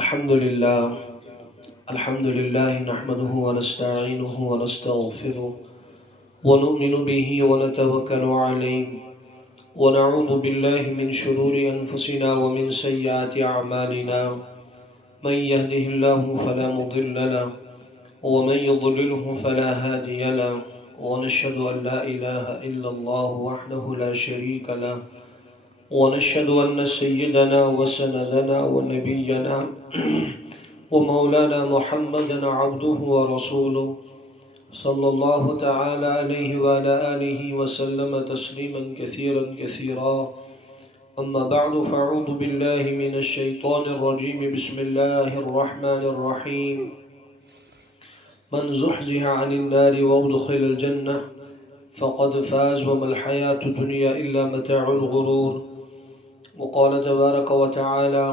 الحمد لله نحمده ونستعينه ونستغفره ونؤمن به ونتوكل عليه ونعوذ بالله من شرور أنفسنا ومن سيئات أعمالنا من يهده الله فلا مضل له ومن يضلله فلا هادي له ونشهد أن لا إله إلا الله وحده لا شريك له ونشهد أن سيدنا وسندنا ونبينا ومولانا محمدا عبده ورسوله صلى الله تعالى عليه وعلى آله وسلم تسليما كثيرا كثيرا. أما بعد فأعوذ بالله من الشيطان الرجيم. بسم الله الرحمن الرحيم. من زحزح عن النار وأدخل الجنة فقد فاز وما الحياة الدنيا إلا متاع الغرور. وقال تبارك وتعالى: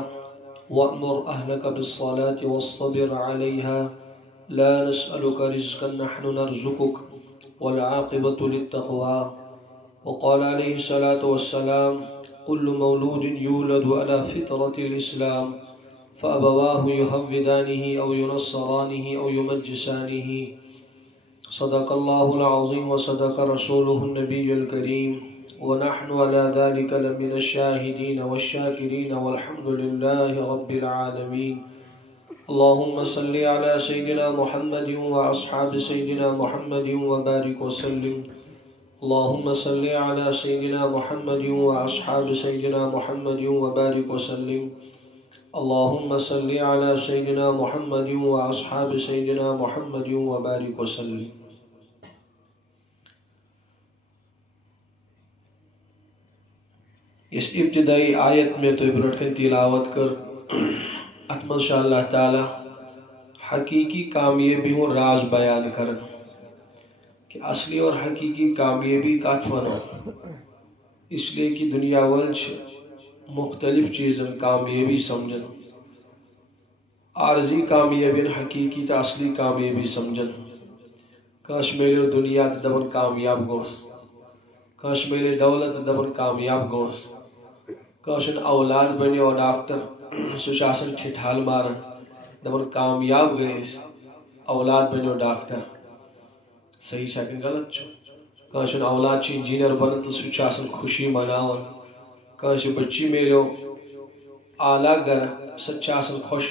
وأمر أهلك بالصلاة واصطبر عليها لا نسألك رزقا نحن نرزقك والعاقبة للتقوى. وقال عليه الصلاة والسلام: كل مولود يولد على فطرة الإسلام فأبواه يهودانه أو ينصرانه أو يمجسانه. صدق الله العظيم وصدق رسوله النبي الكريم ونحن على ذلك لمن الشاهدين والشاكرين والحمد لله رب العالمين. اللهم صل على سيدنا محمد وأصحاب سيدنا محمد وبارك وسلم. اللهم صل على سيدنا محمد وأصحاب سيدنا محمد وبارك وسلم. اللهم صل على سيدنا محمد وأصحاب سيدنا محمد وبارك وسلم. اس ابتدائی آیت میں تو برٹکن تلاوت کر اتمن شاء اللہ تعالی حقیقی کامیابی ہوں راز بیان کرن کہ اصلی اور حقیقی کامیابی کات ونو. اس لیے کہ دنیا ول مختلف چیزن کامیابی سمجھن، عارضی کامیابی حقیقی تو اصلی کامیابی سمجھن. کاش میلو دنیا تو دبن کامیاب گوس، کاش میلے دولت دبن کامیاب گوس، کاشن اولاد بنیو ڈاکٹر سوچاسن ٹھٹھال مارن دبن کامیاب گئیس اولاد بنیو ڈاکٹر. صحیح شکن غلط چھو. کاشن اولاد چھ انجینئر بنن تو سوچاسن خوشی مناون. کاش بچی میلو اعلیٰ گر سچاسن خوش،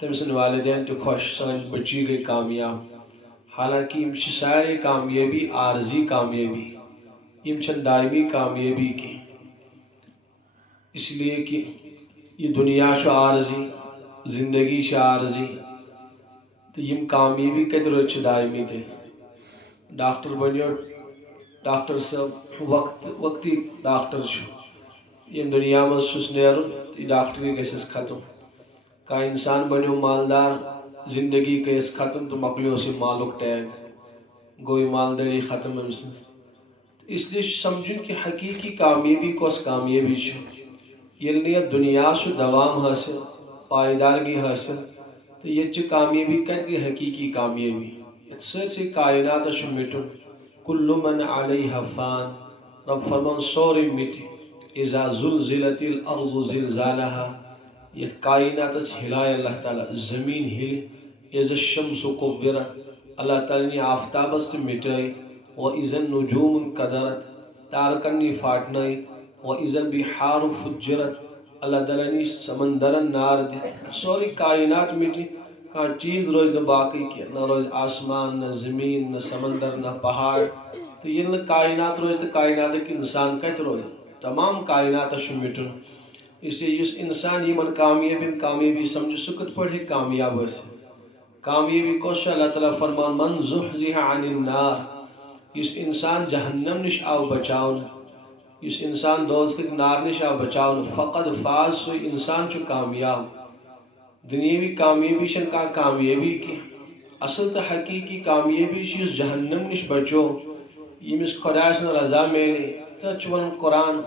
تمسن والدین تو خوش سان بچی گئی کامیاب. حالانکہ یم چھ سارے کامیابی عارضی کامیابی، یم چھن دائمی کامیابی کی. اس لیے کہ یہ دنیا چھ عارضی، زندگی چھ عارضی، تو یم کامیابی کت روز دائمی تھے. ڈاکٹر بنیو ڈاکٹر صاحب وقتی ڈاکٹر چھ یم دنیا مز چھس نیرن تو ڈاکٹری گھس ختم. کا انسان بنیو مالدار، زندگی گیس ختم تو مکلیو سی مالک ٹیگ، گوئی مالداری ختم امس. اس لیے سمجھن کہ حقیقی کامیابی کس کامیابی چھ. یل نیت دنیا چھ دوام حاصل، پائیدارگی حاصل، تو یہ کامیابی کت گئی حقیقی کامیابی. یہ سرسی کائنات چھ مٹن. کل من علیہا فان. رب فرمان سوری مٹی. اذا زلزلت الارض زلزالها. یہ کائنات ہلائے اللہ تعالیٰ، زمین ہل. اذا الشمس کورت. اللہ تعالیٰ نے آفتاب است مٹائت. وَإِذَا النُّجُومُ انْقَدَرَتْ. تارکن نے فاٹنائت. وَإِذَا الْبِحَارُ فُجِّرَتْ. اللہ تعالیٰ نے سمندرن نار دی. سوری کائنات مٹی، کان چیز روز نہ باقی کی، نہ روز آسمان، نہ زمین، نہ سمندر، نہ پہاڑ. تو یہ نہ کائنات روز تو کائنات کے انسان کت روز. تمام کائنات چھ مٹن. اس لیے اس انسان یمن کامیابی سمجھ سہ کت پہ کامیاب ٲسِتھ. کامیابی کس اللہ تعالیٰ فرمان: من زحزح عن النار. اس انسان جہنم نش آو بچاؤن، اس انسان دوزخ نار نش آو بچاؤن، فقد فاز. سو انسان چھ کامیاب. دنیاوی کامیابی چھن کانٛہہ کامیابی کی. اصل تو حقیقی کامیابی چھ اس جہنم نش بچو، یمس خدا سن رضا میلے. تتھ چھ ونان قرآن: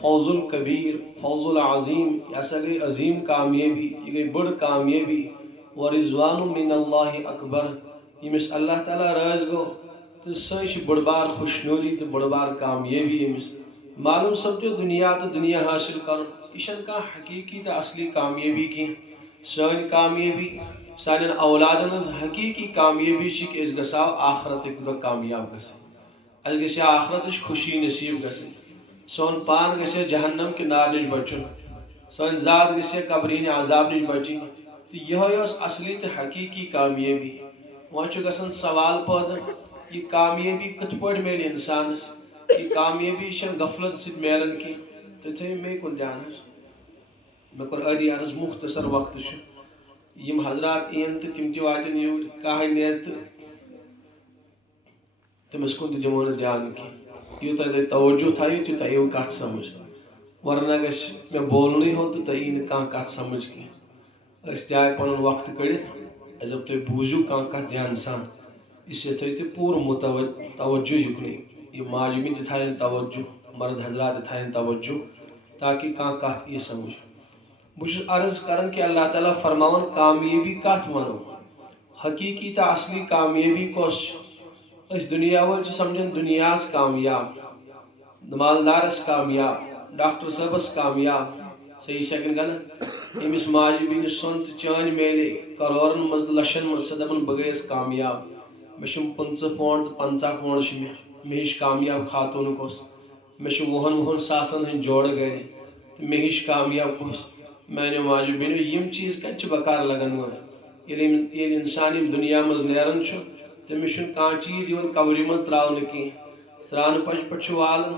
فوز الکبیر، فوز العظیم. یہ ہسا گئی عظیم کامیابی، یہ گئی بڑ کامیابی. ورضوان من اللہ اکبر. یمس اللہ تعالیٰ راض گو تو سہ بڑ بار خوشنودی تو بڑ بار کامیابی. یمس معلوم سپدو دنیا تو دنیا حاصل کرن یہ کانٛہہ حقیقی تو اصلی کامیابی کی. سن کامیابی سان اولادن ہز حقیقی کامیابی کہ اس گژھو آخرت دہ کامیاب گھن اس گژھِ آخرتٕچ خوشی نصیب گژھن سون پان گژھِ جہنم کہ نار نش بچن سن ذات گژھِ قبرین عذاب نش بچن تو یہ اصلی تو حقیقی کامیابی وۄنۍ چھُ گژھان سوال پٲدٕ یہ کامیابی کتھ پٲٹھۍ میلہِ انسانس یہ کامیابی چھنہٕ غفلت سۭتۍ میلان کینٛہہ تُہۍ تھٲیِو مے کُن دھیان حظ مےٚ کوٚر ٲدی عرض مختصر وقت چھُ یم حضرات یِن تہٕ تِم تہِ واتن یور کانٛہہ نیرِ تہٕ تٔمِس کُن تہِ دِمو نہٕ دھیان کینٛہہ یوٗتاہ تُہۍ توجہ تھٲیِو تیوٗتاہ یِیو کتھ سمجھ ورنہ گژھِ مےٚ بولنٕے ہوت تہٕ تۄہہِ یی نہٕ کانٛہہ کتھ سمجھ کینٛہہ أسۍ تہِ آے پنُن وقت کٔڑِتھ اَسہِ دوٚپ تُہۍ بوٗزِو کانٛہہ کتھ دھیان سان اس لیے تھٲیِو تُہۍ پوٗرٕ توجہ یُکنُے یہِ ماجہِ بیٚنہِ تہِ تھاون توجہ مرد حضرات تہِ تھاون توجہ تاکہ کانٛہہ کتھ یی سمجھ بہٕ چھُس عرض کران کہ اللہ تعالیٰ فرماون کامیابی کتھ ونو حقیقی تہٕ اصلی کامیابی کۄس چھِ أسۍ دُنیا وٲلۍ چھِ سمجھان دُنیاہس کامیاب مالدارس کامیاب ڈاکٹر صٲبس کامیاب صحیح سیکنڈ غلط أمِس ماجہِ بیٚنہِ سۄن تہٕ چٲنۍ میلے کرورن منٛز لچھن منٛز سۄ دپان بہٕ گٔیس کامیاب مےٚ چھُم 50 پونڈ تہٕ 50 پونڈ چھِ مےٚ ہِش کامیاب خاتوٗن کۄس مےٚ چھُ 20 ساسن ہٕنٛدۍ جوڑٕ گرِ تہٕ مےٚ ہِش کامیاب کۄس میانیو ماجو بیٚنیو یِم چیٖز کتہِ چھِ بکار لگان وۄنۍ ییٚلہِ انسان یِم دُنیا منٛز نیران چھُ تٔمِس چھُنہٕ کانٛہہ چیٖز یِوان کورِ منٛز تراونہٕ کینٛہہ سرٛانہٕ پچہِ پٮ۪ٹھ چھُ والان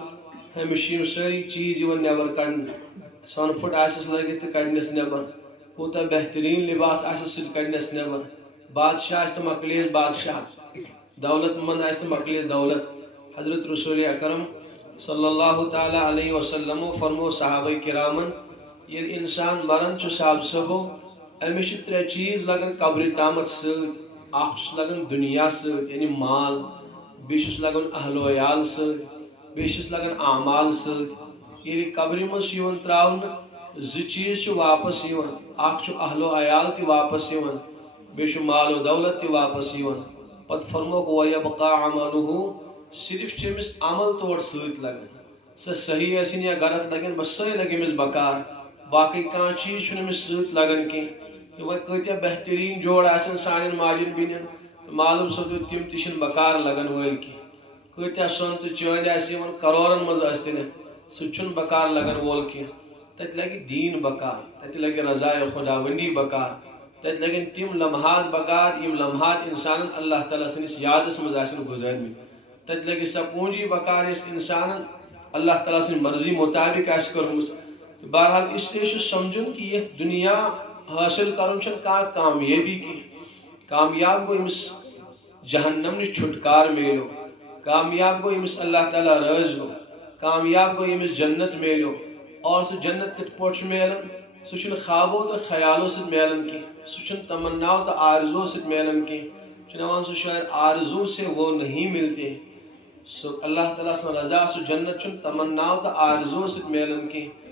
أمِس چھِ یِم سٲری چیٖز یِوان نٮ۪بر کڑنہٕ سۄنہٕ پھٕٹ آسٮ۪س لٲگِتھ تہٕ کڑنس نٮ۪بر کوٗتاہ بہتریٖن لباس آسٮ۪س سُہ تہِ کڑنس نٮ۪بر بادشاہ آسہِ تہٕ مۄکلیس بادشاہ دولت مند آسہِ تہٕ مۄکلیس دولت حضرت رسول اکرم صلی اللہ تعالیٰ علیہ وسلمو فرمو صحابہ کرامن ییٚلہِ انسان مران چھُ صاحب صٲبو أمِس چھِ 3 چیٖز لگان قبرِ تامتھ سۭتۍ اکھ چھُس لگان دُنیا سۭتۍ یعنی مال بیٚیہِ چھُس لگان اہل و عیال سۭتۍ بیٚیہِ چھُس لگان اعمال سۭتۍ ییٚلہِ قبرِ منٛز چھُ یِوان تراونہٕ 2 چیٖز چھِ واپس یِوان اکھ چھُ اہل و عیال تہِ واپس یِوان بیٚیہِ چھُ مال و دولت تہِ واپس یِوان پتہٕ فرموکھ وَیَبْقَىٰ عَمَلُهُ صرف چھِ أمِس عمل تورٕ سۭتۍ لگان سۄ صحیح ٲسِنۍ یا غلط لگن بس سۄے لگہِ أمِس بکار باقٕے کانٛہہ چیٖز چھُنہٕ أمِس سۭتۍ لگان کینٛہہ تہٕ وۄنۍ کۭتیاہ بہتریٖن جوڑ آسن سانٮ۪ن ماجٮ۪ن بیٚنٮ۪ن تہٕ معلوم سپدیو تِم تہِ چھِنہٕ بکار لگن وٲلۍ کینٛہہ کۭتیاہ سۄن تہٕ چٲندۍ آسہِ یِوان کرورن منٛز ٲسۍتنٮ۪تھ سُہ تہِ چھُنہٕ بکار لگن وول کینٛہہ تتہِ لگہِ دیٖن بکار تتہِ لگہِ رضایہِ خۄداوندی بکار تتہِ لگن تِم لمحات بکار یِم لمحات انسانن اللہ تعالیٰ سٕنٛدِس یادس منٛز آسن گُزٲرمٕتۍ تتہِ لگہِ سۄ پوٗنجی بکار یۄس انسانن اللہ تعالیٰ سٕنٛدِ مرضی مطابق آسہِ کٔرمٕژ تہٕ بہرحال اس لیے چھُ سمجھُن کہ یتھ دُنیا حٲصِل کرُن چھُنہٕ کانٛہہ کامیٲبی کینٛہہ کامیاب گوٚو ییٚمِس جہنم نِش چھُٹکار میلیو کامیاب گوٚو ییٚمِس اللہ تعالیٰ رٲضۍ گوٚو کامیاب گوٚو ییٚمِس جنت میلیو اور سُہ جنت کِتھ پٲٹھۍ چھُ میلان سُہ چھُنہٕ خوابو تہٕ خیالو سۭتۍ میلان کینٛہہ سُہ چھُنہٕ تمناو تہٕ آرزوٗ سۭتۍ میلان کینٛہہ چھُ دپان سُہ شاید آرزوٗ سے وہ نہیں ملتے سُہ اللہ تعالیٰ سٕنٛز رضا سُہ جنت چھُنہٕ تمناو تہٕ آرزوٗ سۭتۍ میلان کینٛہہ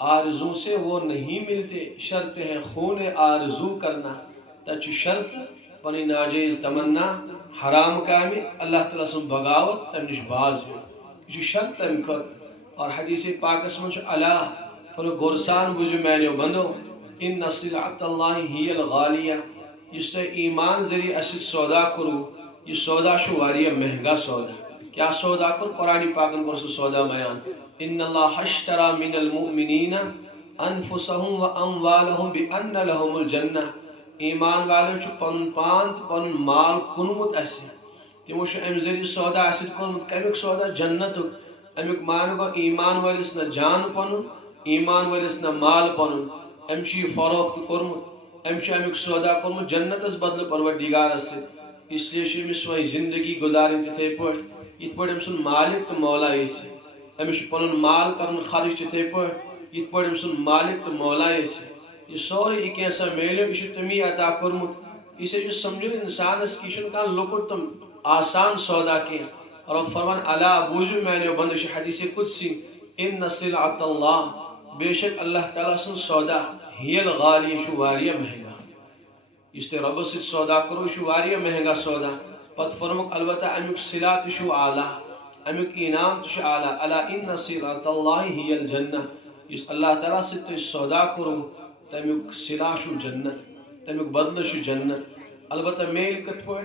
آرزوٗ سے وہ نہیں ملتے شرط ہے خوٗن آرزوٗ کرنا تتہِ چھُ شرط پنٕنۍ ناجٲیز تمنا حرام کامہِ اللہ تعالیٰ سٕنٛز بغاوت تمہِ نِش باز یُن یہِ چھُ شرط تمہِ خٲطرٕ اور حدیث پاکس منٛز چھُ اللہ فرمو غور سان بوٗزِو میانیو بندو ان صلعۃ اللہ ہی الغالیہ یُس تۄہہِ ایمان ذریعہ اسہِ سۭتۍ سودا کوٚروٕ یہِ سودا چھُ واریاہ مہنگا سودا کیٛاہ سودا کوٚر قرآنِ پاکن کوٚر سُہ سودا بیان ان اللہ اشترى من المؤمنین انفسهم واموالهم بان لهم الجنہ ایمان والیو چھُ پنُن پان تہٕ پنُن مال کُنمُت اسہِ تِمو چھُ امہِ ذریعہ سودا اسہِ سۭتۍ کوٚرمُت کمیُک سودا جنتُک امیُک معنی گوٚو ایمان وٲلِس نہ جان پنُن ایمان وٲلِس نہ مال پنُن أمۍ چھُ یہِ فروخت کوٚرمُت أمۍ چھُ امیُک سودا کوٚرمُت جنتس بدلہٕ پروردگارس سۭتۍ اس لیے چھُ أمِس وۄنۍ زندگی گُزارٕنۍ تِتھے پٲٹھۍ یِتھ پٲٹھۍ أمۍ سُنٛد مالک تہٕ مولا ٲسۍ أمِس چھُ پنُن مال کرُن خرٕچ تِتھے پٲٹھۍ یِتھ پٲٹھۍ أمۍ سُنٛد مالک تہٕ مولا ٲسۍ یہِ سورُے یہِ کینٛژھا میلیو یہِ چھُ تٔمی عطا کوٚرمُت اسے چھُ سمجھُن انسانس کہِ یہِ چھُنہٕ کانٛہہ لۄکُٹ تہٕ آسان سودا کینٛہہ رب فرمان اللہ بوٗزِو میانیو بندو یہِ چھُ حدیث قدسی ان صلعۃ اللہ بے شک اللہ تعالیٰ سٕنٛز سودا ہی الغالیہ یہِ چھُ واریاہ مہنگا یُس تۄہہِ رۄبس سۭتۍ سودا کوٚروٕ یہِ چھُ واریاہ مہنگا سودا پتہٕ فرموکھ البتہ امیُک صلہ تہِ چھُ اعلیٰ امیُک انعام تہِ چھُ اعلیٰ اللہ ان صلعۃ اللہ ہی الجنہ یُس اللہ تعالیٰ سۭتۍ تۄہہِ سودا کوٚروٕ تمیک سلا شو جنت تمیک بدل شو جنت البتہ میل کت پہ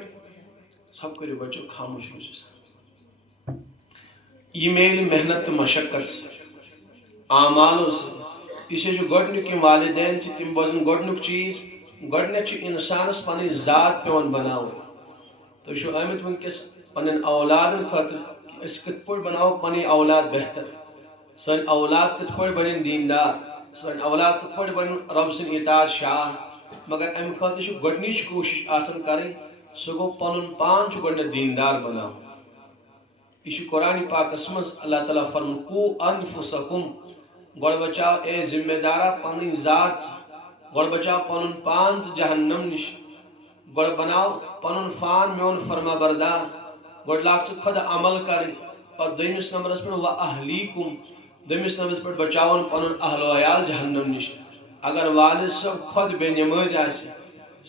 سب کرو بچو خاموش روزو یہ میل محنت تو مشقت سے اعمالوں سے یہ گۄڈنیُک یِم والدین چھِ تِم بوزن گۄڈنیُک چیز گۄڈنیتھ چھُ اِنسانس پنٕنۍ ذات پیوان بناوٕنۍ تُہۍ چھِو آمٕتۍ وٕنکیٚس پنٕنۍ اولادن خٲطرٕ کہِ أسۍ کِتھ پٲٹھۍ بناوو پنٕنۍ اولاد بہتر سٲنۍ اولاد کِتھ پٲٹھۍ بنن دیندار سٲنۍ اولاد کِتھ پٲٹھۍ بنن رۄب سٕنٛدۍ اطاعت شار مگر امہِ خٲطرٕ چھِ گۄڈنِچ کوٗشِش آسان کرٕنۍ سُہ گوٚو پنُن پان چھُ گۄڈنیتھ دیندار بناوُن یہ چھُ قرآن پاکس منٛز اللہ تعالیٰ فرمون قو انفسکم گۄڈٕ بچاو اے ذمہ دارا پنٕنۍ ذات گۄڈٕ بچاو پنُن پان ژٕ جہنم نِش گۄڈٕ بناو پنُن فان میون فرما بردار گۄڈٕ لاگ ژٕ خۄد عمل کرٕنۍ پتہٕ دوٚیمِس نمبرس پٮ۪ٹھ و اہلیکم دوٚیمِس نمبرس پٮ۪ٹھ بچاوُن پنُن اہل و عیال جہنم نِش اگر والد صٲب خۄد بے نمٲز آسہِ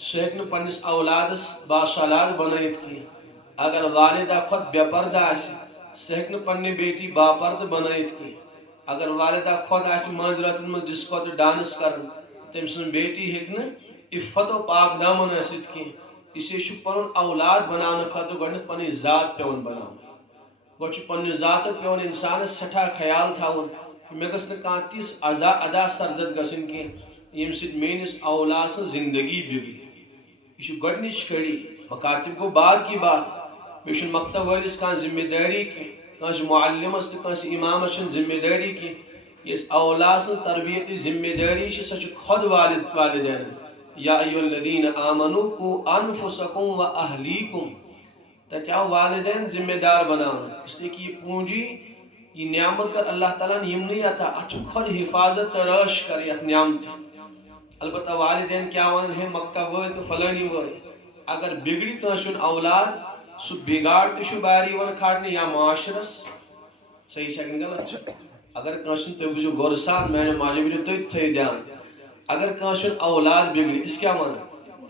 سُہ ہیٚکہِ نہٕ پننِس اولادس باصلاد بنٲیِتھ کینٛہہ اگر والدہ خۄد بے پردٕ آسہِ سُہ ہیٚکہِ نہٕ پننہِ بیٹی باپردٕ بنٲیِتھ کینٛہہ اگر والدہ خۄد آسہِ منٛز رٲژن منٛز ڈسکو تہٕ ڈانس کران تٔمۍ سٕنٛز بیٹی ہیٚکہِ نہٕ عفت و پاک دامن ٲسِتھ کینٛہہ اسی چھُ پنُن اولاد بناونہٕ خٲطرٕ گۄڈنیتھ پنٕنۍ ذات پیوان بناوٕنۍ گۄڈٕ چھُ پننہِ ذاتُک پیوان انسانس سٮ۪ٹھاہ خیال تھاوُن کہِ مےٚ گٔژھ نہٕ کانٛہہ تِژھ ادا سرزد گژھٕنۍ کینٛہہ ییٚمہِ سۭتۍ میٲنِس اولاد سٕنٛز زندگی بگڑِ یہ چھُ گۄڈنِچ کڑی مکاتب گوٚو بعد کی بات بیٚیہِ چھُنہٕ مکتب وٲلِس کانٛہہ ذمہ دٲری کینٛہہ کٲنٛسہِ معلمس تہٕ کٲنٛسہِ امامس چھنہٕ ذمہ دٲری کینٛہہ یۄس اولاد سٕنٛز تربیتی ذمہ دٲری چھِ سۄ چھِ خۄد والدین یا ایُھا الذین آمنوا قوا انفسکم و اہلیکم تتہِ آو والدین ذمہ دار بناونہٕ اس لیے کہ یہ پونجی یہ نعمت کر اللہ تعالیٰ ہن یمنٕے عطا اتھ چھُ خۄد حفاظت تہٕ رٲچھ کرٕنۍ یتھ نعمتہِ البتہ والدین کیا ونن ہے مکتب وٲلۍ تہٕ فلٲنی وٲلۍ اگر بگڑِ کٲنٛسہِ ہُنٛد اولاد سُہ بگاڑ تہِ چھُ باری یِوان کھالنہٕ یا معاشرس صحیح چھا کِنہٕ غلط چھُ اگر کٲنٛسہِ ہُنٛد تُہۍ بوٗزِو غورٕ سان میانیو ماجہِ بیٚنیو تُہۍ تہِ تھٲیِو دھیان اگر کٲنٛسہِ ہُنٛد اولاد بگڑِ أسۍ کیٛاہ ونو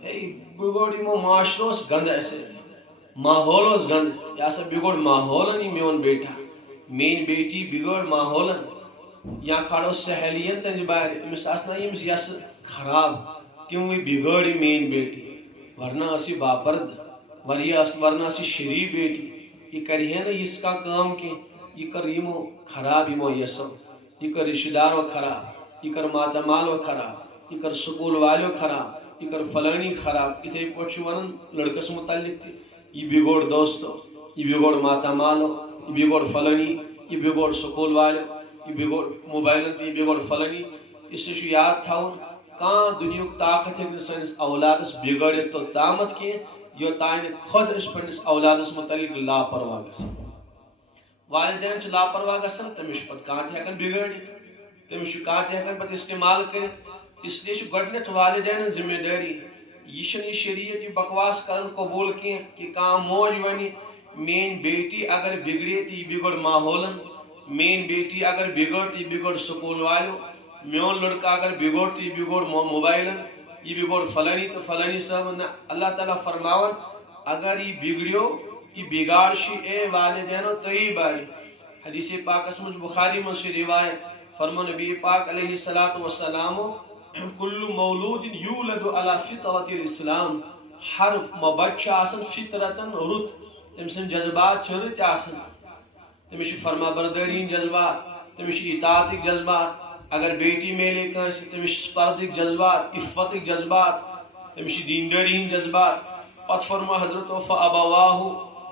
ہے بگوڑ یِمو معاشرٕ اوس گنٛدٕ اسہِ سۭتۍ ماحول اوس گنٛدٕ یہِ ہسا بگوڑ ماحولن یہِ میون بیٹا میٲنۍ بیٹی بگٲڑ ماحولن یا کھالو سہیلین تہنٛزِ بارِ أمِس آسہٕ نا یِم یژھٕ خراب تِموٕے بگٲڑ یہِ میٲنۍ بیٹی ورنہ ٲس یہِ باپرد ورنہ ٲس یہِ شریٖف بیٹی یہِ کرِ ہے نہٕ یِژھ کانٛہہ کٲم کینٛہہ یہِ کٔر یِمو خراب یِمو یسو یہِ کٔر رشتہٕ دارو خراب یہِ کٔر ماتامالو خراب یہِ کٔر سکوٗل والیو خراب یہِ کٔر فلٲنی خراب یِتھے پٲٹھۍ چھُ ونان لڑکس متعلق تہِ یہِ بگوڑ دوستو یہِ بگوڑ ماتامالو یہِ بگوڑ فلٲنی یہِ بگوڑ سکوٗل والیو یہِ بگوڑ موبایلن تہِ یہِ بگوڑ فلٲنی اس لیے چھُ یاد تھاوُن کانٛہہ دُنیُک طاقت ہیٚکہِ نہٕ سٲنِس اولادس بگٲڑِتھ توٚتامتھ کینٛہہ یوٚتانۍ نہٕ خۄد أسۍ پننِس اولادس متعلق لاپرواہ گژھو والدین چھِ لاپرواہ گژھان تٔمِس چھُ پتہٕ کانٛہہ تہِ ہٮ۪کان بگٲڑِتھ تٔمِس چھُ کانٛہہ تہِ ہٮ۪کان پتہٕ استعمال کٔرِتھ اس لیے چھُ گۄڈنیتھ والدینن ذمہ دٲری یہِ چھُنہٕ یہِ شریعت یہِ بکواس کران قبوٗل کینٛہہ کہِ کانٛہہ موج ونہِ میٲنۍ بیٹی اگر بگڑے تہٕ یہِ بگڑ ماحولن میٲنۍ بیٹی اگر بگڑ تہٕ یہِ بگڑ سکوٗل والیو میون لڑکہٕ اگر بگوڑ تہٕ یہِ بگوڑ موبایلن یہِ بگوڑ فلٲنی تہٕ فلٲنی صٲبن نہ اللہ تعالیٰ فرماون اگر یہِ بگڑیو یہِ بگاڑ چھُ اے والدینو تُہی بارِ حدیث پاکس منٛز بخاری منٛز چھِ روایت فرمو نبی پاک علیہ الصلاۃ والسلامو کُلُّ مولوٗدٍ یوٗلدُ علی فطرۃ الاسلام ہر بچہ چھُ آسان فطرتن رُت تٔمۍ سٕنٛدۍ جذبات چھِ رٕتۍ آسان تٔمِس چھِ فرما بردٲری ہٕنٛدۍ جذبات تٔمِس چھِ اطاعتٕکۍ جذبات اگر بیٹی میلے کٲنٛسہِ تٔمِس چھِ پردٕکۍ جذبات عفتٕکۍ جذبات تٔمِس چھِ دیندٲری ہٕنٛدۍ جذبات پتہٕ فرمو حضرتو فابواہُ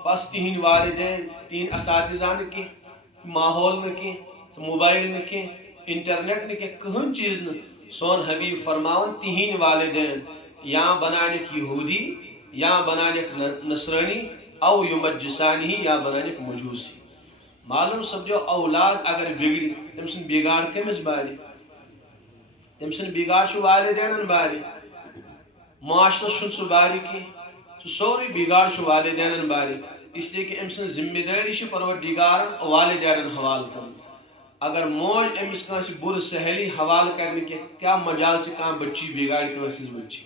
بس تِہنٛدۍ والدین تِہنٛدۍ اساتذہ نہٕ کینٛہہ ماحول نہٕ کینٛہہ موبایل نہٕ کینٛہہ انٹرنیٹ نہٕ کینٛہہ کٕہٕنۍ چیٖز نہٕ سون حبیب فرماوان تِہنٛدۍ والدین یا بنانیکھ یہوٗدی یا بنانیکھ نصرٲنی او یمجسانی یا بنانیکھ مجوٗسی معلوم سپدیو اولاد اگر بگڑِ تٔمۍ سُنٛد بگاڑ کٔمِس بارِ تٔمۍ سُنٛد بگاڑ چھُ والدینن بارِ معاشرس چھُنہٕ سُہ بارِ کینٛہہ سُہ سورُے بگاڑ چھُ والدینن بارِ اس لیے کہ أمۍ سٕنٛز ذمہ دٲری چھِ پروردگارن والدینن حوالہٕ کٔرمٕژ اگر موج أمِس کٲنٛسہِ بُرٕ سہیلی حوالہٕ کرِ نہٕ کینٛہہ کیٛاہ مجال چھِ کانٛہہ بچی بگاڑِ کٲنٛسہِ ہٕنٛز بچی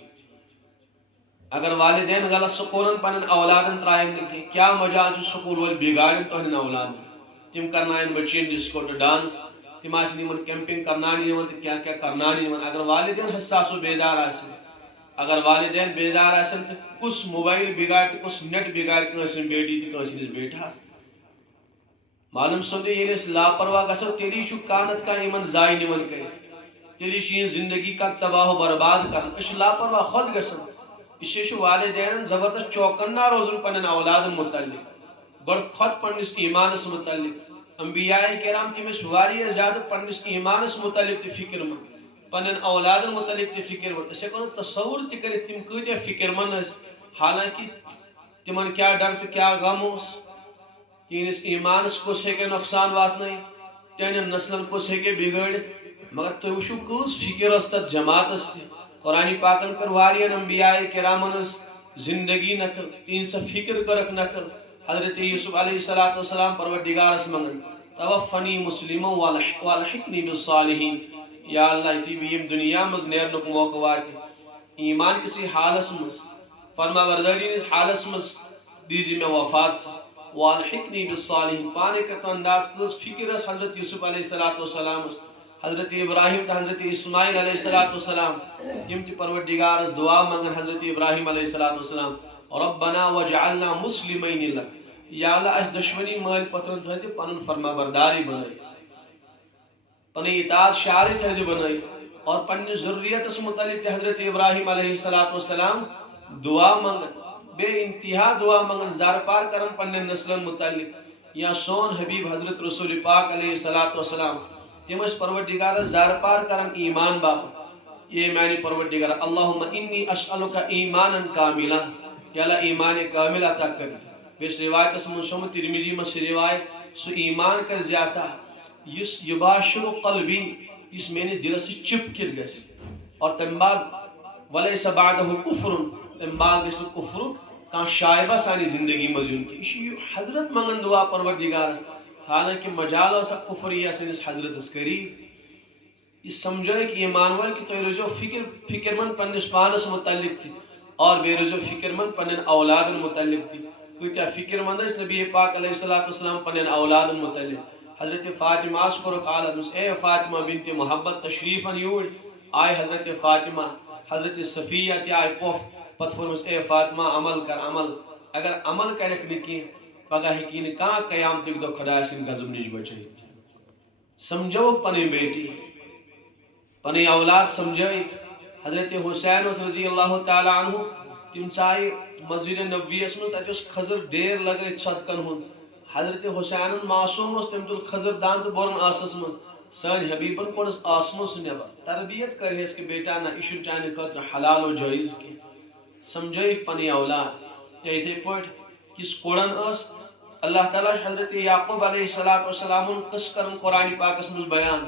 اگر والدین غلط سکوٗلن پننٮ۪ن اولادن ترٛایَن نہٕ کینٛہہ کیٛاہ مجال چھُ سکوٗل وٲلۍ بگاڑن تُہنٛدٮ۪ن اولادن تِم کرناون بچین ڈسکو تہٕ ڈانس تم آن کیمپنگ کرنان تو کیا کیا کرنان اگر والدین حساس و بیدار آسن اگر والدین بیدار آسن تو کس موبائل بگاڑ تو کس نیٹ بگاڑ کنسن بیٹی تو کنسن بیٹھاس معلوم سمجھے یہ لاپرواہ گھو تیلی کانت کا ان ضائع نمن کر تیلی زندگی کا تباہ و برباد کر لاپرواہ خود گھن اس والدین زبردست چوکنا روزن پن اولاد متعلق گڑ خود پنس ایمانس متعلق انبیاء کرام تم واریاہ زیادہ پنس ایمانس متعلق تہ فکر مند پن اولاد متعلق تہ فکر مند اس ہیکو تصور تہ کر تم کتیا فکر مند حالانکہ تمن کیا ڈر تو کیا غم اس تینس ایمانس کس ہیکے نقصان واتن تین نسلن کس ہیکے بگڑت مگر تھی وچھو کس فکر اس تر جماعتس تہ قرآن پاکن کر واریاہ انبیاء کرامن زندگی نقل تین سا فکر کرک نقل حضرت یوسف علیہ السلام پروردگارس منگن توفنی مسلم والحقنی بالصالحین یا اللہ تی یم دنیا مز نیرنک موقع وات ایمان کسی حالس مز فرما برداری نس حالس مز دیزی میں وفات والحقنی بالصالحین پانے کا تو انداز کس فکر اس حضرت یوسف علیہ السلام حضرت ابراہیم تو حضرت اسماعیل علیہ السلام یم تی پروردگارس دعا منگن حضرت ابراہیم علیہ السلام ربنا وجعلنا مسلمین لک یا اللہ اس دشمنی مال پترن تھے پن فرما برداری بنائی پن اطاعت شارع تھے بنائی اور پن ضروریت اس متعلق حضرت ابراہیم علیہ السلام دعا منگن بے انتہا دعا منگن زار پار کرن پن نسلن متعلق یا سون حبیب حضرت رسول پاک علیہ السلام تم اس پروردگار زار پار کرن ایمان باپ یہ معنی پروردگار اللہم انی اسألک ایمانا کاملا یا اللہ ایمان کامل عطا کر بیس روایت اس منشوم ترمیزی میں سے روایت سو ایمان کر زیادہ یس یباشر قلبی اس میں نے دل سے چپ کر گس اور تم بعد ولیس بعدہ کفر تم بعد گس کفر کان شائبہ سانی زندگی مزیون کی اسی حضرت منگن دعا پروردگار حالانکہ مجال سا کفریہ سنس حضرت اس قریب اس سمجھو کہ ایمان وال کہ تو رجو فکر من پنس پانس متعلق تھی اور بے رجو فکر من پن اولاد متعلق تھی کتیا فکر مند اس نبی پاک علیہ السلام پن اولاد متعلق حضرت فاطمہ کو قالت اے فاطمہ بنت محبت تشریفا یور آئے حضرت فاطمہ حضرت صفیہ تی آئے پوف پت فرمس اے فاطمہ عمل کر عمل اگر عمل کرک نکی پگہ ہکی کان قیام تک دو خدا سن غضب نش بچے سمجھو پنی بیٹی پنی اولاد سمجھو حضرت حسین رضی اللہ تعالی عنہ تم چاہے مسجد نبوی اس میں تجوز خضر دیر لگے صدقن ہن حضرت حسین معصوم اس تم تل خضر دان تو بورن آسس من سان حبیبن کو اس آسموں سے نبا تربیت کرے اس کے بیٹا نہ ایشو چاہنے قطر حلال و جائز کی سمجھو ایک پنی اولاد یا ایتھے پوٹ کس قرآن اس اللہ تعالیٰ حضرت یعقوب علیہ السلام کس کرن قرآن پاک اس میں بیان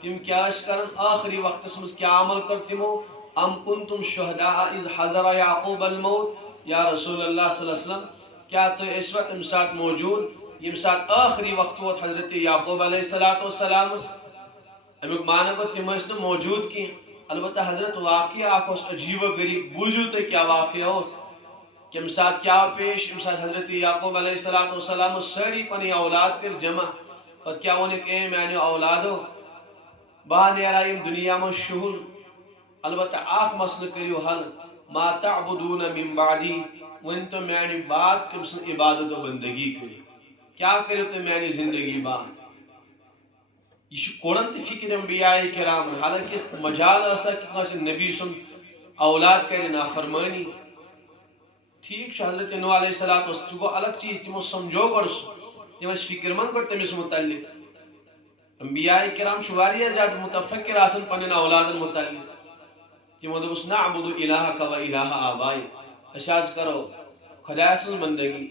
تم کیا اس کرن آخری وقت اس میں کیا عمل کرتمو ام کنتم شہداء اذ حضر یعقوب الموت یا رسول اللہ صلی اللہ علیہ وسلم کیا تو اس وقت امسات موجود امسات آخری وقت وقت حضرت یعقوب علیہ السلام امیک معنی کو تم اس نے موجود کی البتہ حضرت واقعہ آکوس عجیب و غریب بوجھو تے کیا واقعہ ہوس کہ امسات کیا پیش امسات حضرت یعقوب علیہ السلام ساری پنی اولاد کر جمع اور کیا انہیں کہ میں نے اولادو بانے علائم دنیا میں شہول البتہ آخ مسئلہ کریو حل ما تعبدون من بعدی ون تو میں بات کم سن عبادت و بندگی کری کیا کرو تو میں زندگی بات یہ قرآن تی فکر انبیاء کرام حالانکہ مجال ایسا کہ کسی نبی سن اولاد کرے نافرمانی ٹھیک حضرت نو علیہ السلام تو الگ چیز تمو سمجھو گرس تم اس فکر من کر تمس متعلق انبیاء کرام شواریہ زیادہ متفکر آسن پنن اولاد متعلق تمو دوس نعبد الہک و الہ آبائی اشاز کرو خدا سن بندگی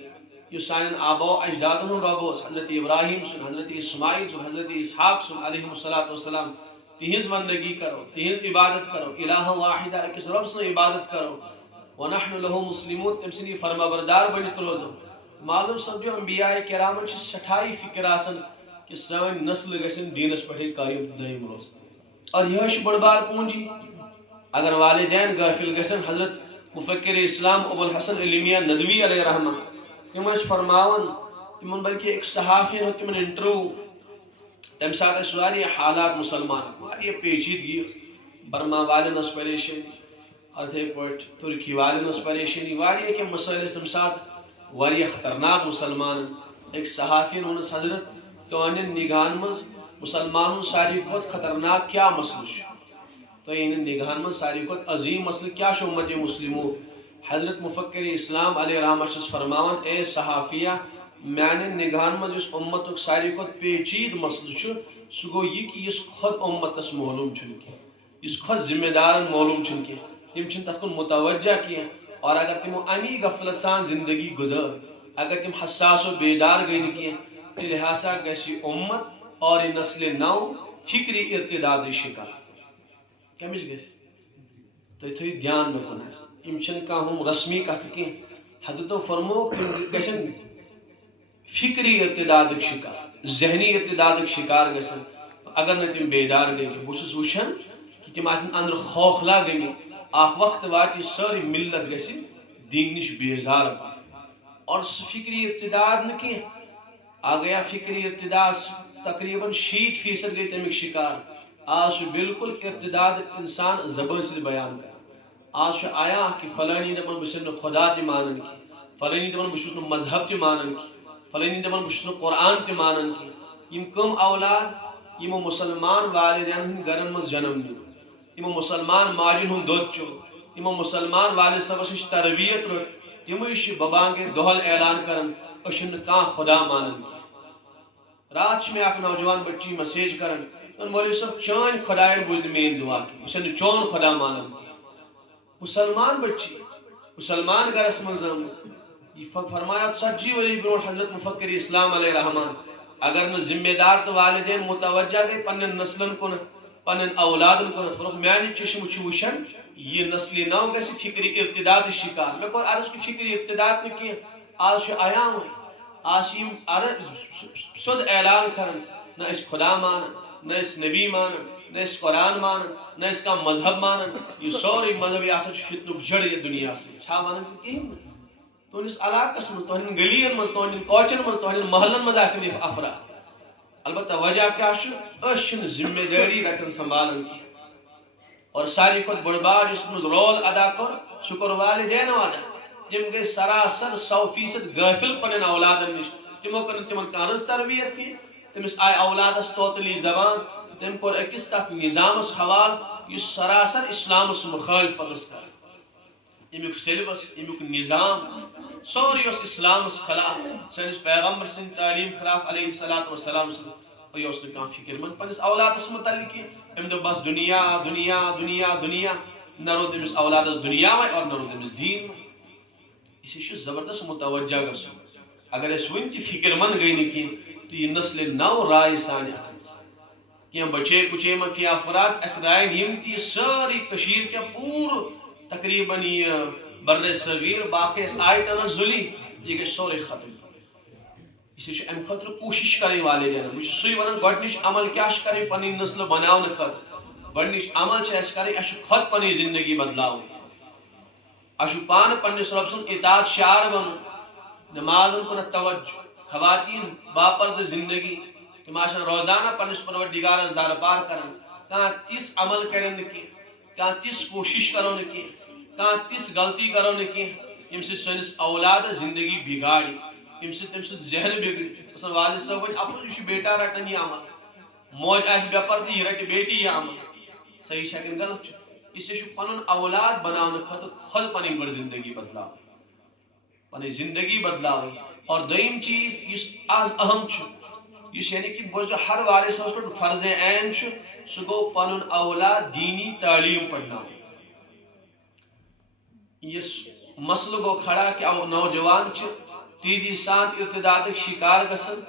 یہ سان آبا و اجدادن رب حضرت ابراہیم سن حضرت اسماعیل سن حضرت اسحاق سن علیہ السلام تہذ بندگی کرو تہذ عبادت کرو الہ واحدہ اکس رب سن عبادت کرو ونحن له مسلمون تم سنی فرما بردار بنت روزو معلوم سمجھو انبیاء کرام چھ سٹھائی فکر آسن کہ سان نسل گسن دینس پٹھے قائم دائم روز اور یہ بڑ بار پونجی اگر والدین غافل گسن حضرت مفکر اسلام ابو الحسن علی میاں ندوی علیہ رحمہ تم فرماون تمن بلکہ ایک صحافی نے تمن انٹرویو تم سات واریاہ حالات مسلمان واریاہ پیچیدگی برما والن اس پریشانی اتھے پٹ ترکی والن اس پریشانی واریاہ کے مسائل تم سات واریاہ خطرناک مسلمان ایک صحافی ونس حضرت تہن نگاہن مز مسلمانوں ساروی کھت خطرناک کیا مسئلہ تہن نگاہن مز ساروی کھت عظیم مسئلہ کیا امت مسلموں حضرت مفکر اسلام علیہ رحمہ چھس فرماون اے صحافیہ میانن نگاہن مز اس امتک ساروی کھت پیچید مسئلہ سہ گو یہ کہ اس خود امتس معلوم اس خود ذمہ دارن معلوم تم تک کن متوجہ کی اور اگر تمو امی غفلت سان زندگی گزر اگر تم حساس و بیدار گئی کی تیل ہسا گسی امت اور نسل نو فکری ارتداد شکار کمچ گس تھی تھو دھیان میں کن یم چھن کانٛہہ رسمی کتھ کی حضرتو فرموک تم گژھن فکری ارتداد شکار ذہنی ارتداد شکار گژھن اگر نہ تم بیدار گئی بہت وچھان کہ تم آسن اندر خوفلا گئی اخ وقت وات ساری ملت گژھِ دین نش بیزار اور سہ فکری ارتداد نہ کی آ گیا فکری ارتداد تقریباً 60% گئی تمیک شکار آج بالکل ارتداد انسان زبان سے بیان کر آج آیا کہ فلانی دپان بہ خدا تہ مانن کی فلانی دپان بہ مذہب تہ مانن کی فلانی دپان بہ قرآن تہ مانن کی یم کم اولاد یمو مسلمان والدین ہند گرن مز جنم نیو یمو مسلمان ماجن ہند دود چو یمو مسلمان والد صاحبس نش تربیت رٹ تمے ببانگے دہل اعلان کرن أچھن کان خدا مانن کی رات میں اک نوجوان بچی میسیج کرن مولوی صاحب چان خدائن بوزن مین دعا کی بہت چون خدا مانن مسلمان بچی مسلمان گرس من یہ فرمایا 40 ؤری برو حضرت مفکر اسلام علیہ رحمان اگر نہ ذمہ دار تو والدین متوجہ گئی پنن نسلن کن پنن اولادن کن فرق میانی چشم وچھن یہ نسلی نو گژھِ فکری ارتداد شکار میں کور عرض کی فکری ارتداد نہ کی آج آیام آج سد اعلان کرن نہ اس خدا مانن نہ اس نبی مانن نہ اس قرآن مانن نہ اس کا مذہب مانن یہ سوری مذہب یہ فتنک جڑ یہ دنیا سے چھا مانن کہین تہندس علاقس مز تہندین گلین مز تہندین کوچن مز تہندین محلن مز آسن یہ افراد البتہ وجہ کیا چھن ذمہ داری رٹن سنبھالن کی اور ساری کھت بڑ بار اس مز رول ادا کر شکر والدین ادا تم گئی سراسر 100% غافل پنن اولادن نش تمو کر تمن کانس تربیت کی تمس آئی اولادس توتلی زبان تم کور اکس تک نظامس حوال یہ سراسر اسلامس مخالفت کر امیک سیلبس امیک نظام سوری اس اسلامس خلاف سنس پیغمبر سن تعلیم خلاف علیہ الصلوۃ والسلام یہ اس کان فکر من پنس اولادس متعلق ام دو بس دنیا دنیا دنیا دنیا نہ رو تمس اولادس دنیا میں اور نہ رو تمس دین اسی چھ زبردست متوجہ گژھو اگر اس ون تہ فکر من گئی نہ کی تو یہ نسل نو رائے سان کی بچے کچے میں کی افراد اس رائے یم تی ساری کشیر کے پور تقریباً یہ بر صغیر باقی اس آئی تنزلی یہ گئی سوری ختم اسی چھ ام خطر کوشش کریں والدین بہ سی ونان گۄڈنِچ عمل کیا کریں پنی نسل بناون خطر گۄڈنِچ عمل چھ کریں اس خود پنی زندگی بدلاو اس پان پنس رب سن اطاعت شعار بنو نمازن کن توجہ خواتین باپرد زندگی تم آشان روزانہ پنس پروردگار زاربار کرن کان تیس عمل کرن کی کان تیس کوشش کرو کی کان تیس غلطی کرو کی یم سے سنس اولاد زندگی بگاڑی یم سے تم سے ذہن بگڑی مثلا والد صاحب ون اپن یہ بیٹا رٹن یہ عمل موج آس بے پردہ یہ رٹ بیٹی یہ عمل صحیح شکن غلط اس سے پن اولاد بنانے خاطر خود پن گڑ زندگی بدلاو پن زندگی بدلاو اور دویم چیز اس آز اہم اس یعنی کہ بوز ہر والد صاحب پر فرض عین سہ گو پن اولاد دینی تعلیم پڑھنا اس مسئلہ گو کھڑا کہ نوجوان تیزی سان ارتداد شکار گسن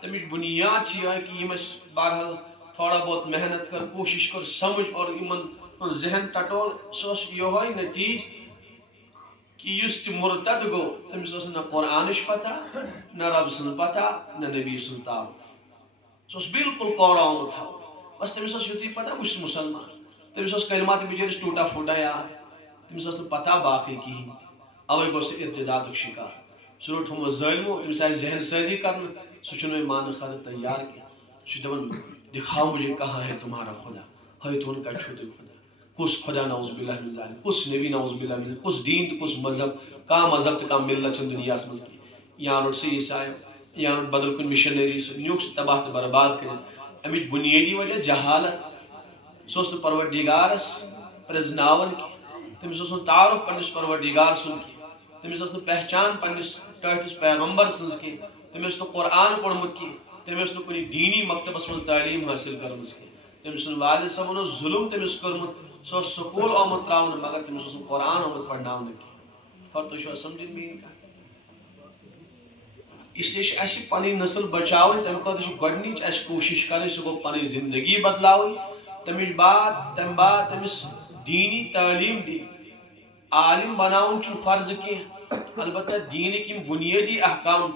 تمچ بنیاد یہ کہ یم بہرحال تھوڑا بہت محنت کر کوشش کر سمجھ اور ان ذہن ٹٹول سوس یہ نتیج کہ اس تہ مرتد گو تمس نہ قرآنش پتہ نہ رب سن پتہ نہ نبی سن تعارف سہ بالکل کوراؤن تھا بس تمس یوتی پتہ بہ مسلمان تمس کلمات بچارس ٹوٹا پھوٹا یاد تمس پتہ باقی کہین اوے گو سہ ارتداد شکار سہ روٹ ہم ظالمو تمس آئی ذہن سازی کرنا سہ مان خاطر تیار کی دپان دکھاؤ مجھے کہاں ہے تمہارا خدا، ہے تو ان کا چھوٹے خدا کس خدا نعوذ باللہ من ذالک، کس نبی نعوذ باللہ من ذالک، کس دین تو کس مذہب، کہاں مذہب تو کہاں ملت دنیا مز کی، یا روٹ سے عیسائی یا روٹ بدل کن مشنری سہ نیوک سہ تباہ تو برباد کر امیچ بنیادی وجہ جہالت، سہ پروردگارس پرزناون کی، تمس تعارف پنس پروردگار سن کی، تمس پہچان پنس ٹھٹس پیغمبر سن کی، تمس قرآن پورمت کی، تمس کن دینی مکتبس من تعلیم حاصل کرمز کی، تمس والد صاحب ظلم تمس کورمت، سہ سکول آمت تراؤن مگر تمس قرآن آمت پڑھناؤن کی، اور تھی سمجھن میری کتھ، اس لیے اس پنی نسل بچاؤن تمہ خاطر گۄڈنِچ اس کوشش کریں، سہ گو پنی زندگی بدلاؤن، تمہ بعد تمس دینی تعلیم دی، عالم بناؤن چھ فرض کی، البتہ دینک یم بنیادی احکام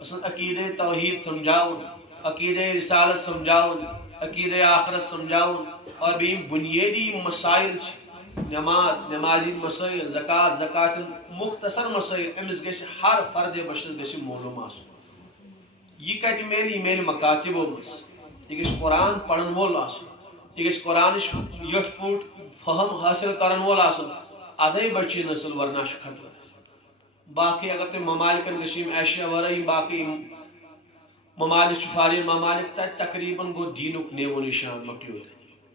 مثلا عقیدہ توحید سمجھاؤن، عقیدہ رسالت سمجھاؤن، عقیدہ آخرت سمجھاؤن، اور بیم بنیادی مسائل نماز، نمازی مسائل، زکات، زکات مختصر مسائل امس گژھِ ہر فرد بشر گژھِ معلوم آسن، یہ کتہ میلہِ، یہ میلہِ مکاتبو مز، یہ گژھِ قرآن پڑھن وول آسن، یہ گژھِ قرآنچ یٹ فوٹ فہم حاصل کرن وول آسن، ادے بچی نسل ورنہ خطرہ۔ باقی اگر تم ممالکن گژھِ ایشیا ورٲے باقی ممالک فارغ ممالک تت تقریباً گو دینک نیو نشان مکلیو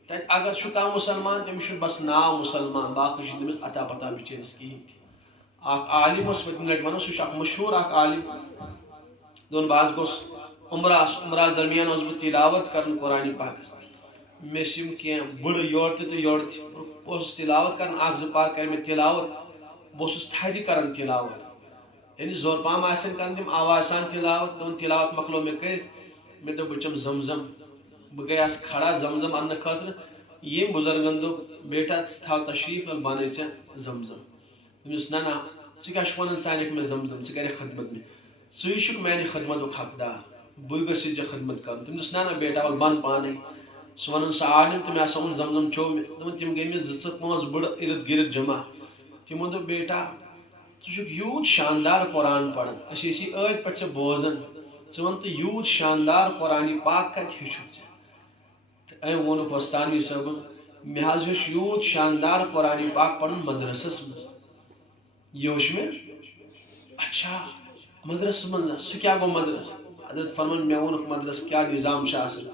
تت اگر کھانا مسلمان تمس بس ناو مسلمان، باقی تمس عطا پتہ بچرس کہین اخ عالم اس پتم لٹ ونو سہ مشہور اخ عالم دون باز گوس عمرہ درمیان اس بہ تلاوت کرن قرآن پاکس، مس یم کی بڑ یور تو یور اس تلاوت کرن اخ زٕ پار کر میں تلاوت، بہس تھدِ کران تلاوت، یعنی زور پام آسن کران تم آواز سان تلاوت، دون تلاوت مکلو میں کرت میں دپ بچم زمزم، بہ گیاس کھڑا زمزم ان خاطر، یم بزرگن دپ بیٹا تھاو تشریف بن زمزم، دپس نہ ژٕ کیاہ چھُکھ ونان ژٕ انکھ مےٚ زمزم، ژٕ کرکھ خدمت مےٚ، ژٕے چھُکھ میانہِ خدمتُک حقدار، بٕے گژھِ ژےٚ خدمت کرُن، تٔمِس نہ بیٹا ول بن پانے، سُہ ونان سُہ عالم تٔمۍ ہسا اوٚن زمزم چوٚو مےٚ، دوٚپُن تِم گٔے مےٚ 2-5 بٔڑ ارد گرد جمع، تِمو دوٚپ بیٹا ژٕ چھُکھ یوٗت شاندار قرآن پران، أسۍ ٲسی ٲدۍ پٮ۪ٹھ ژےٚ بوزان، ژٕ وَن تہٕ یوٗت شاندار قرآن پاک کتہِ ہیوٚچھُتھ ژےٚ، تہٕ أمۍ ووٚنُکھ وۄستانوی صٲبن مےٚ حظ ہیوٚچھ یوٗت شاندار قرآن پاک پرُن مدرسس منٛز، یہ ہیوٚچھ مےٚ، اچھا مدرسس منٛز سُہ کیٛاہ گوٚو مدرس، حضرت فرمان مےٚ ووٚنُکھ مدرس کیٛاہ نظام چھُ آسان،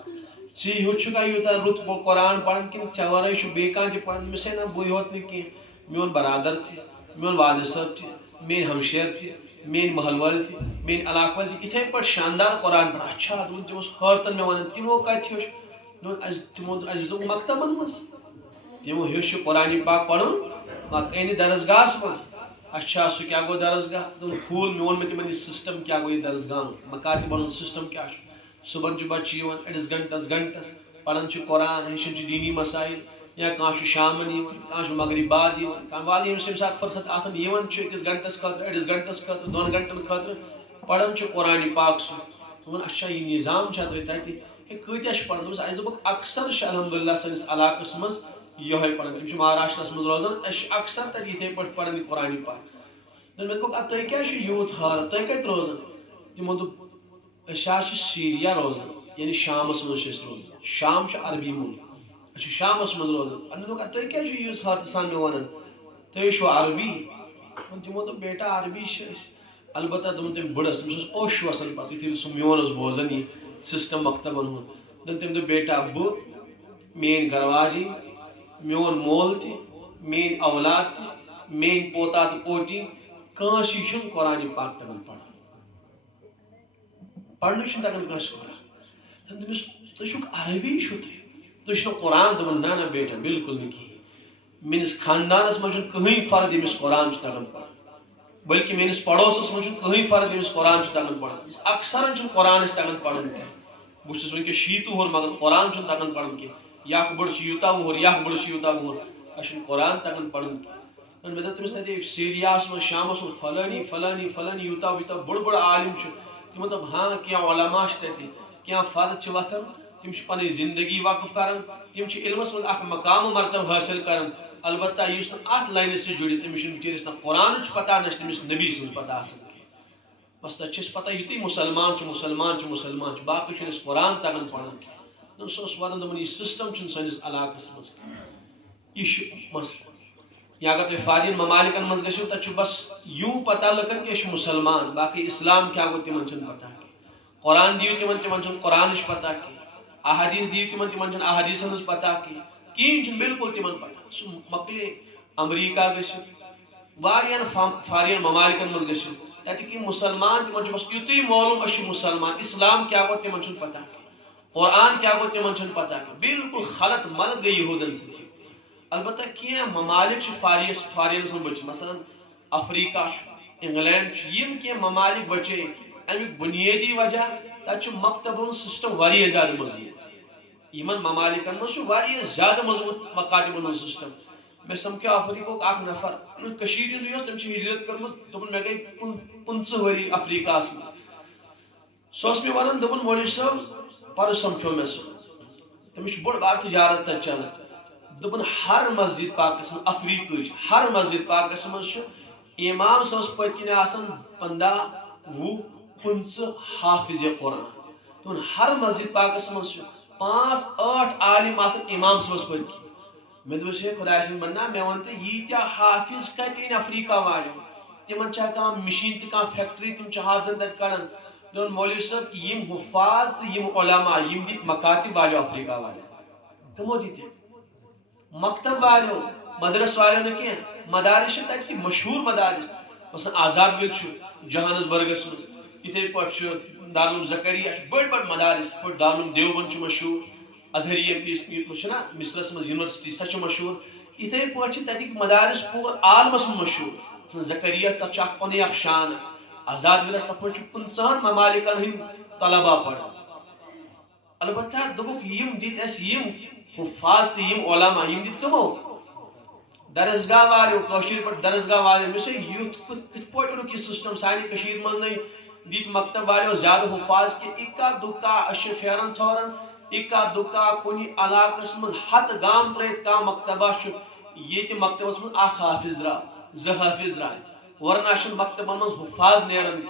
ژےٚ ہیوٚچھُکھا یوٗتاہ رُت قرآن پرُن کِنہٕ ژےٚ ورٲے چھُ بیٚیہِ کانٛہہ تہِ پران، دوٚپمس ہے نہ بٕے یوت نہٕ کینٛہہ، میون برادر تہِ، میون والد صٲب تہِ، میٲنۍ ہمشیر تہِ، میٲنۍ محل وٲلۍ تہِ، میٲنۍ علاقہٕ وٲلۍ تہِ یِتھے پٲٹھۍ شاندار قرآن پران، اچھا دوٚپُن تِم اوس حٲرتن مےٚ ونان تِمو کتہِ ہیوٚچھ، دوٚپُن تِمو دوٚپ اَسہِ دِژوکھ مکتبن منٛز، تِمو ہیوٚچھ یہِ قرآن پاک پرُن اَنہِ درسگاہس منٛز، اچھا سُہ کیٛاہ گوٚو درسگاہ، دوٚپُن کھوٗل مےٚ ووٚن مےٚ تِمن یہِ سسٹم کیٛاہ گوٚو یہِ درسگاہُک مکاتبن ہُنٛد سسٹم کیٛاہ چھُ، صبحن چھُ بچہِ یِوان أڑِس گنٹس پران چھُ قرآن، ہیٚچھان چھُ دینی مسائل، یا کانٛہہ چھُ شامن یِوان، کانٛہہ چھُ مغرب بعد یِوان، کانٛہہ بعد ییٚمِس ییٚمہِ ساتہٕ فرست آسان یِوان چھُ أکِس گنٹس خٲطرٕ، أڑِس گنٹس خٲطرٕ، 2 گنٹن خٲطرٕ پران چھُ قرآن پاک سُہ، دوٚپُن اچھا یہِ نظام چھا تۄہہِ تتہِ، ہے کۭتیاہ چھِ پران، دوٚپُس اَسہِ دوٚپُکھ اکثر چھِ الحمدللہ سٲنِس علاقس منٛز یِہوے پران، تِم چھِ مہاراشٹرس منٛز روزان، اَسہِ چھِ اکثر تتہِ یِتھے پٲٹھۍ پران یہِ قرآن پاک، مےٚ دوٚپُکھ اَدٕ تُہۍ کیٛازِ چھِو یوٗت حٲران، تُہۍ کتہِ روزان، تِمو دوٚپ أسۍ حظ چھِ سیٖریا روزان، یعنی شامس منٛز چھِ أسۍ روزان، شام چھُ عربی مُلک، أسۍ چھِ شامس منٛز روزان، مےٚ دوٚپُکھ اَدٕ تُہۍ کیٛازِ چھِو ییٖژ حٲرتہٕ سان مےٚ ونان، تُہۍ چھِو عربی، تِمو دوٚپ بیٹا عربی چھِ أسۍ، البتہ دوٚپُن تٔمۍ بٕڑس تٔمِس اوس اوٚش وسان پتہٕ یُتھُے سُہ میون اوس بوزان یہِ سسٹم مکتبن ہُنٛد، دوٚپُن تٔمۍ دوٚپ بیٹا بہٕ، میٲنۍ گرواجی، میون مول تہِ، میٲنۍ اولاد تہِ، میٲنۍ پوتا تہٕ پوتی، کٲنٛسے چھُنہٕ قرآن پاک تگان پرُن، پرنُے چھُنہٕ تگان کٲنٛسہِ قرآن، تٔمِس تُہۍ چھُکھ عربی چھُو تُہۍ چھُو قرآن، دوٚپُن نہ بیٹا بالکل نہٕ کِہیٖنۍ، میٲنِس خاندانس منٛز چھُنہٕ کٕہٕنۍ فرد ییٚمِس قرآن چھُ تگان پرُن، بلکہ میٲنِس پڑوسس منٛز چھُنہٕ کٕہٕنۍ فرد ییٚمِس قرآن چھُ تگان پرُن، اکثرن چھُنہٕ قرآن اَسہِ تگان پرُن کینٛہہ، بہٕ چھُس وٕنکیٚس 60 وُہُر مگر قرآن چھُنہٕ تگان پرُن کینٛہہ، یہِ اکھ بٔڑ چھِ یوٗتاہ وُہُر، یہِ اکھ بٔڑ چھِ یوٗتاہ وُہُر، اَسہِ چھُنہٕ قرآن تگان پرُن کینٛہہ، مےٚ دوٚپ تٔمِس تَتے سیٖریاہس منٛز شامس منٛز فلٲنی فلٲنی فلٲنی یوٗتاہ یوٗتاہ بٔڑ عالم چھِ، تِمو دوٚپ ہاں کینٛہہ علما چھِ تَتہِ، کینٛہہ فرد چھِ وۄتھان، تِم چھِ پنٕنۍ زندگی وقف کران، تِم چھِ علمس منٛز اکھ مقام و مرتبہ حٲصل کران، البتہ یُس نہٕ اتھ لاینہِ سۭتۍ جُڑِتھ تٔمِس چھُنہٕ بِچٲرِس نہ قرآنٕچ پتہ نہ چھِ تٔمِس نبی سٕنٛز پتہ آسان کینٛہہ، بس تک پتہ یُتُے مسلمان باقی قرآن تگان پڑھن سہ ودان یہ سسٹم سٲنِس علاقس مز یہ مسئلہ یا اگر تھی فارین ممالکن مز گژھو تب بس یوں پتہ لکن کہ یہ مسلمان باقی اسلام کیا گو تمن پتہ قرآن دیو تمن قرآن پتہ کی احادیث دیو تمن احادیث ہز پتہ کی کہین بالکل تمن پتہ سہ مکلے امریکہ گھن فارین ممالکن مز گھو تک مسلمان تمن بس یُتُے معلوم اچھے مسلمان اسلام کیا گو تمن پتہ قرآن کیا گو تمن پتہ بالکل خلط ملط گئی یہودن سی البتہ کی ممالک فارین سن بچ مثلا افریقہ انگلینڈ یم کی ممالک بچے امیک بنیادی وجہ تب مکتبن سسٹم واریاہ زیادہ مضبوط یمن ممالکن مز زیادہ مضبوط مکاتبن سسٹم مے سمکھو افریقہ اخ نفر کشیر ہند تم ہجرت کرم دپن مے گئی 15 ؤری افریقہ سہ مے ونان دپن مولوی صاحب پر سمکھو مے سہ تمس بڑ بار تجارت تک چلان دپن ہر مسجد پاکس من افریقہ ہر مسجد پاکس من امام صاحب پتکن آسان 15 20 15 حافظ قرآن دپن ہر مسجد پاکس من 5 8 عالم آسان امام صاحب پتکن مے دس خدا سن بندہ مے ون تو ییتیا حافظ کتین افریقہ والو تمن کھانا مشین تہ فیکٹری تم حافظن تک کڑان دپن مولوی صاحب یم حفاظ تو یم علماء یم دت مکاتب والو افریقہ والو تمو دت مکتب والو مدرس والو نہ کی مدارس تک مشہور مدارس مثلا آزاد مل جہانسبرگس مز اتھے پہ دارالعلوم زکریا بڑ بڑ مدارس پہ دارالعلوم دیوبند مشہور ازہریہ مصرس مز یونیورسٹی سہ مشہور اتھے پہ تک مدارس پور عالمس مشہور زکریا تک پن اخ شان آزاد ملس تک پہ 15 ممالکن ہند طلبہ پڑھان البتہ دبک یم دت اس یم حفاظ تو یم علماء یم دت کمو درسگاہ والو کشیر پہ درسگاہ والو مے یوت کت پہ یہ سسٹم سانہ کشیر من دت مکتب والو زیادہ حفاظ کہ اکا دکا اش پھیرن تھورن اکا دکا کن علاقس مز ہت گام ترت کھانا مکتبہ یہ مکتبس مز اخ حافظ درا زٕ حافظ درا ورنہ مکتبن مز حفاظ نیران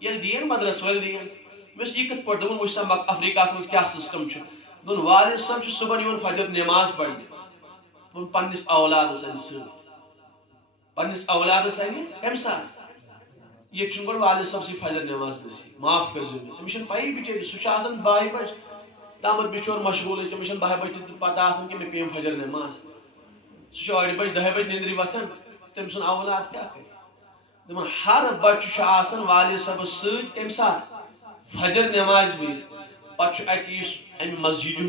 یل دین مدرس ول دین مس یہ کت پہ دپن وچ سا افریقہ مز کیا سسٹم دون والد صاحب صبح فجر نماز پڑھنے پنس اولادس ان پنس اولادس ان کم سات یہ گو والد صاحب سی فجر نماز نصیب معاف کر تمس پی بچر سہ باہ بج تامت بچور مشغول تمس باہ بج پتہ کہ مے پیم فجر نماز سہ 8 بج 10 بج نندر وتھان تم سن اولاد کیا کر دپان ہر بچہ والد صاحب ست کم سات فجر نماز وز پتہ اتہ مسجد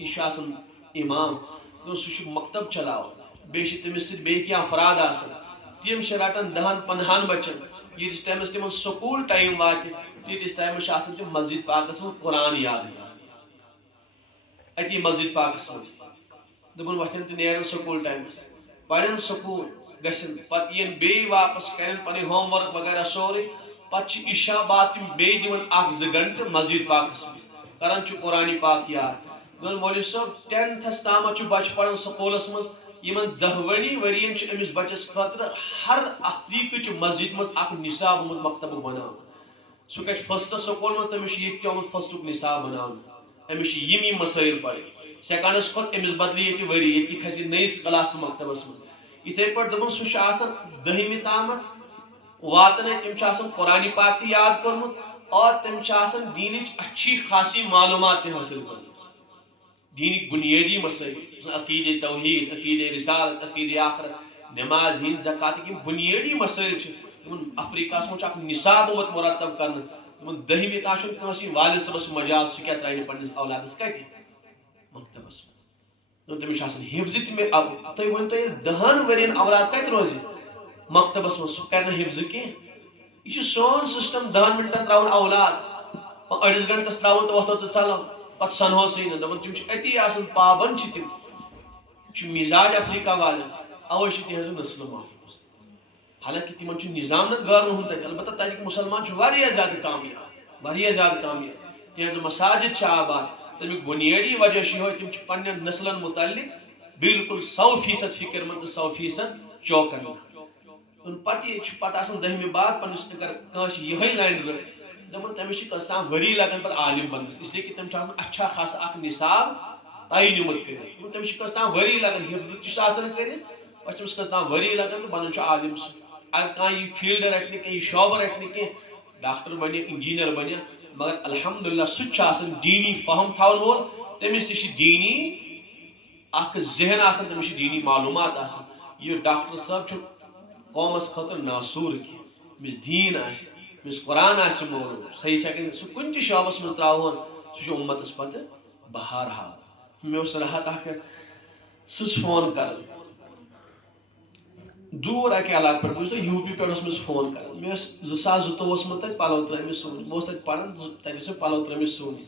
یہ امام سہ مکتب چلاوان بیٚیہِ تمس ست بیٚیہِ افراد آسان تم رٹان 10 15 بچن یتس ٹائمس تم سکول ٹائم وات تیتس ٹائمس تم مسجد پاکس من قرآن یاد اتی مسجد پاکس من دپن وتھن تو نیرن سکول ٹائمس پرن سکول گھن پتہ ین بیٚیہِ واپس کرن پن ہوم ورک وغیرہ سورے پتہ عشاء بعد تم بیٚیہِ دِوان 1-2 گھنٹہ مسجد پاکس من کران قرآن پاک یاد دپان مولوی صاحب 10th تامت بچہ پران سکولس مز یمن 10 ورین امس بچس خاطر ہر افریقہ مسجد مز اخ نصاب آمت مکتب بنان سہ گھر فسٹ سکول مز تمس یہ آمت فسٹک نصاب بنان امس یم مسائل پڑے سیکنڈس کھت امس بدلی یہ وری یہ کھسہ نئیس کلاس مکتبس مز اتھے پہ دپان سہ 10 تامت واتن تم قرآن پاک تہ یاد کورمت اور تم دینچ اچھی خاصی معلومات حاصل کرمت دینک بنیادی مسائل عقید توحید عقید رسالت عقید آخرت نماز ہند زکات یم بنیادی مسائل افریقہ مجھ نصاب آمت مرتب کرنا 10 تام کنس والد صبس مجال سہ کیا ترائے پنس اولادس کت مکتبس تمس حفظ تہ ون تو 10 ورین اولاد کت روز مکتبس من سہ کر حفظ کی یہ سون سسٹم 10 منٹن تراؤن اولاد 8 گھنٹس تراؤن تو وتھو تو ژلو پتہ سنہو سی نا دپان تم اتی پابند تم مزاج افریقہ والن اوے تہذ نسل محفوظ حالانکہ تمن نظام نت گارن ہند تک البتہ تک مسلمان زیادہ کامیاب تہذ مساجد آباد تمیک بنیادی وجہ یہ تم پن نسلن متعلق بالکل 100% فکر مند 100% چوکن پتہ آسان 10 بعد پنس اگر کانس یہ لائن رٹ دپان تمس کم وری لگان پتہ عالم بنس اس لیے کہ تم اچھا خاصا اخ نصاب تعین نمت کر تمس کم وری لگان حفظ کر تمس کم وری لگان تو بنان عالم اگر کان یہ فیلڈ رٹنے کی یہ شعبہ رٹنے کی ڈاکٹر بنیا انجینئر بنیا مگر الحمدللہ سہ دینی فہم تھون وول تمس تہ دینی اخ ذہن آسان تمس دینی معلومات آسان یہ ڈاکٹر صاحب قومس خاطر ناسور کی مس دین مس قرآن معلوم صحیح سکن سہ کن تہ شعبس من تراون سہ امتس پتہ بہار ہا مے راحت اخ سہ فون کر دور اکہ علاقہ پہ بوجھ یو پی پہ مس فون کر مے 2022 من تک پلو ترمت سونی بہت تک پڑھان تک پلو ترمت سونی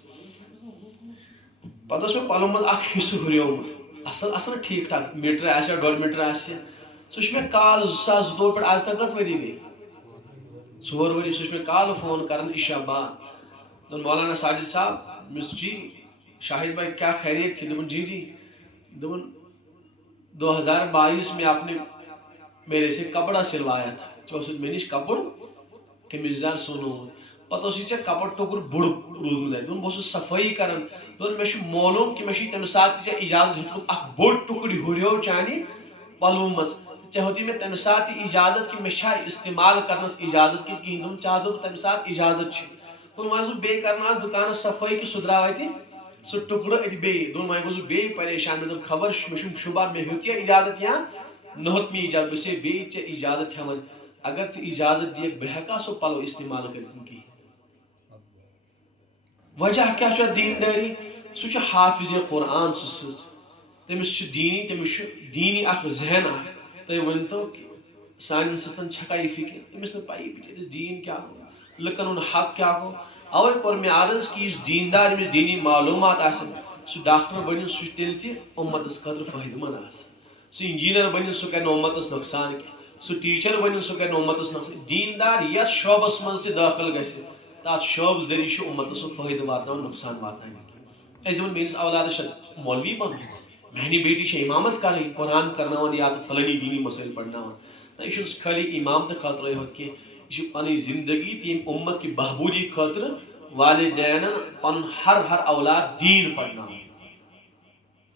پتہ مے پلو مز اخ حصہ ہریومت اصل اصل ٹھیک ٹھاک میٹر آسیا 1.5 میٹر آسیا سہ مے کال 2022 پہ آج تک کس وری گئی 4 ؤری سہ مے کال فون کران عشاء بعد دن مولانا ساجد صاحب مس جی شاہد بھائی کیا خیریت تھی دپن جی دپن 2022 میں آپ نے میرے سے کپڑا سلوایا تھا چوسط میں نش کپڑ کمیزدار سونو پتہ ٹھیک کپڑ ٹکر بوڑ رودمت دن بہت صفائی کران دن مے معلوم کہ مے تمہ سات اجازت ہیوت اخ بوڑ ٹکر ہریو چانہ پلو مز ے ہوتی مے تمہ سات اجازت کہ مے استعمال کرنس اجازت کہ کہیں دن ے دن تمہ سات اجازت دن وہاں بی کرنا دکانس صفائی کہ سہ درا اتہ سہ ٹکر ات بی دن وہاں گوس بی پریشان مے دپ خبر مے شبہ مے ہیوت یہ اجازت یا نہت مے اجازت بس بی اجازت ہیوان اگر ے اجازت دیکھ بہ ہیکا سہ پلو استعمال کرت کی وجہ کیا دینداری سہ حافظ قرآن تمس دینی تمس دینی اخ ذہن اخ تھی ورنتو سان ستن چھکا یہ فکر تمس پی بچرس دین کیا گو لکن ہند حق کیا گو اوے کور مے عرض کہ اس دیندار امس دینی معلومات آسن سہ ڈاکٹر بنن سہ تیل تہ امتس خاطر فائدہ مند آسن سہ انجینئر بنن سہ کر امتس نقصان کی سہ ٹیچر بنن سہ کر امتس نقصان دیندار یس شعبس مز تہ داخل گژھِ تات شعب ذریعہ امتس سہ فائدہ واتناون نقصان واتناون اس دپان میس اولادس مولوی بن میانی بیٹی امامت کریں قرآن کرناون یا تو فلانی دینی مسائل پڑھناون یہ خالی امامت خاطر یوت کی یہ پن زندگی تم امت کی بہبودی خاطر والدین پن ہر اولاد دین پڑھناون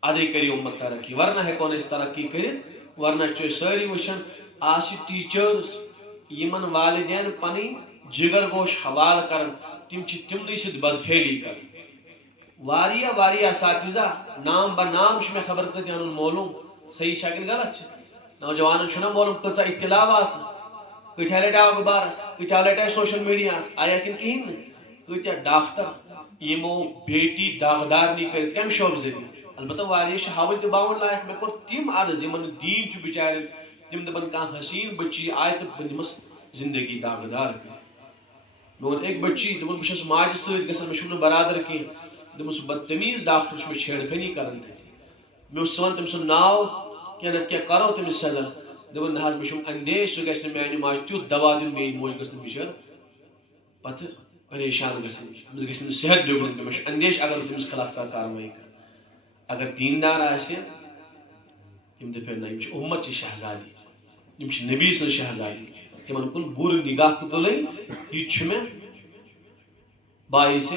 ادے کری امت ترقی ورنہ ہیکو اس ترقی کرت ورنہ ساری وچھان آج ٹیچرس یمن والدین پن جگر گوش حوالہ کران تم تمنی ست بدفعلی کران واریاہ اساتذہ نام بنام مے خبر کت ان معلوم صحیح شکن غلط نوجوان چھنا معلوم کچھ اطلاع واچ کتیا لٹہ اخبارس کتیا لٹہ سوشل میڈیاس آیا کن کہین کتیا ڈاکٹر یمو بیٹی داغدار نی کر کم شوب ذریعہ البتہ واریاہ ہاون تہ باون لائق مے کور تم عرض یمن دین چھ بچار تم دپن کان حسین بچی آئے تو بنمس زندگی داغدار مون ایک بچی دپن بس ماجہ ست گژھان مے برادر کی دپس بدتمیز ڈاکٹر مے چھیڑ خانی کران مے ون تم سن ناو کیا نت کیا کرو تمس سزا دپن نہ مے اندیش سہ گھس میانہ ماجہ تیت دوا دن میری موج گھس بچار پتہ پریشان گھن تمس گھس صحت بگڑن مے اندیش اگر تمس خلاف کاروائی کر اگر دیندار آسہ تم دپن نہ یہ امت چہ شہزادی یم نبی سن شہزادی تمن کن بور نگاہ تلن یہ مے باعث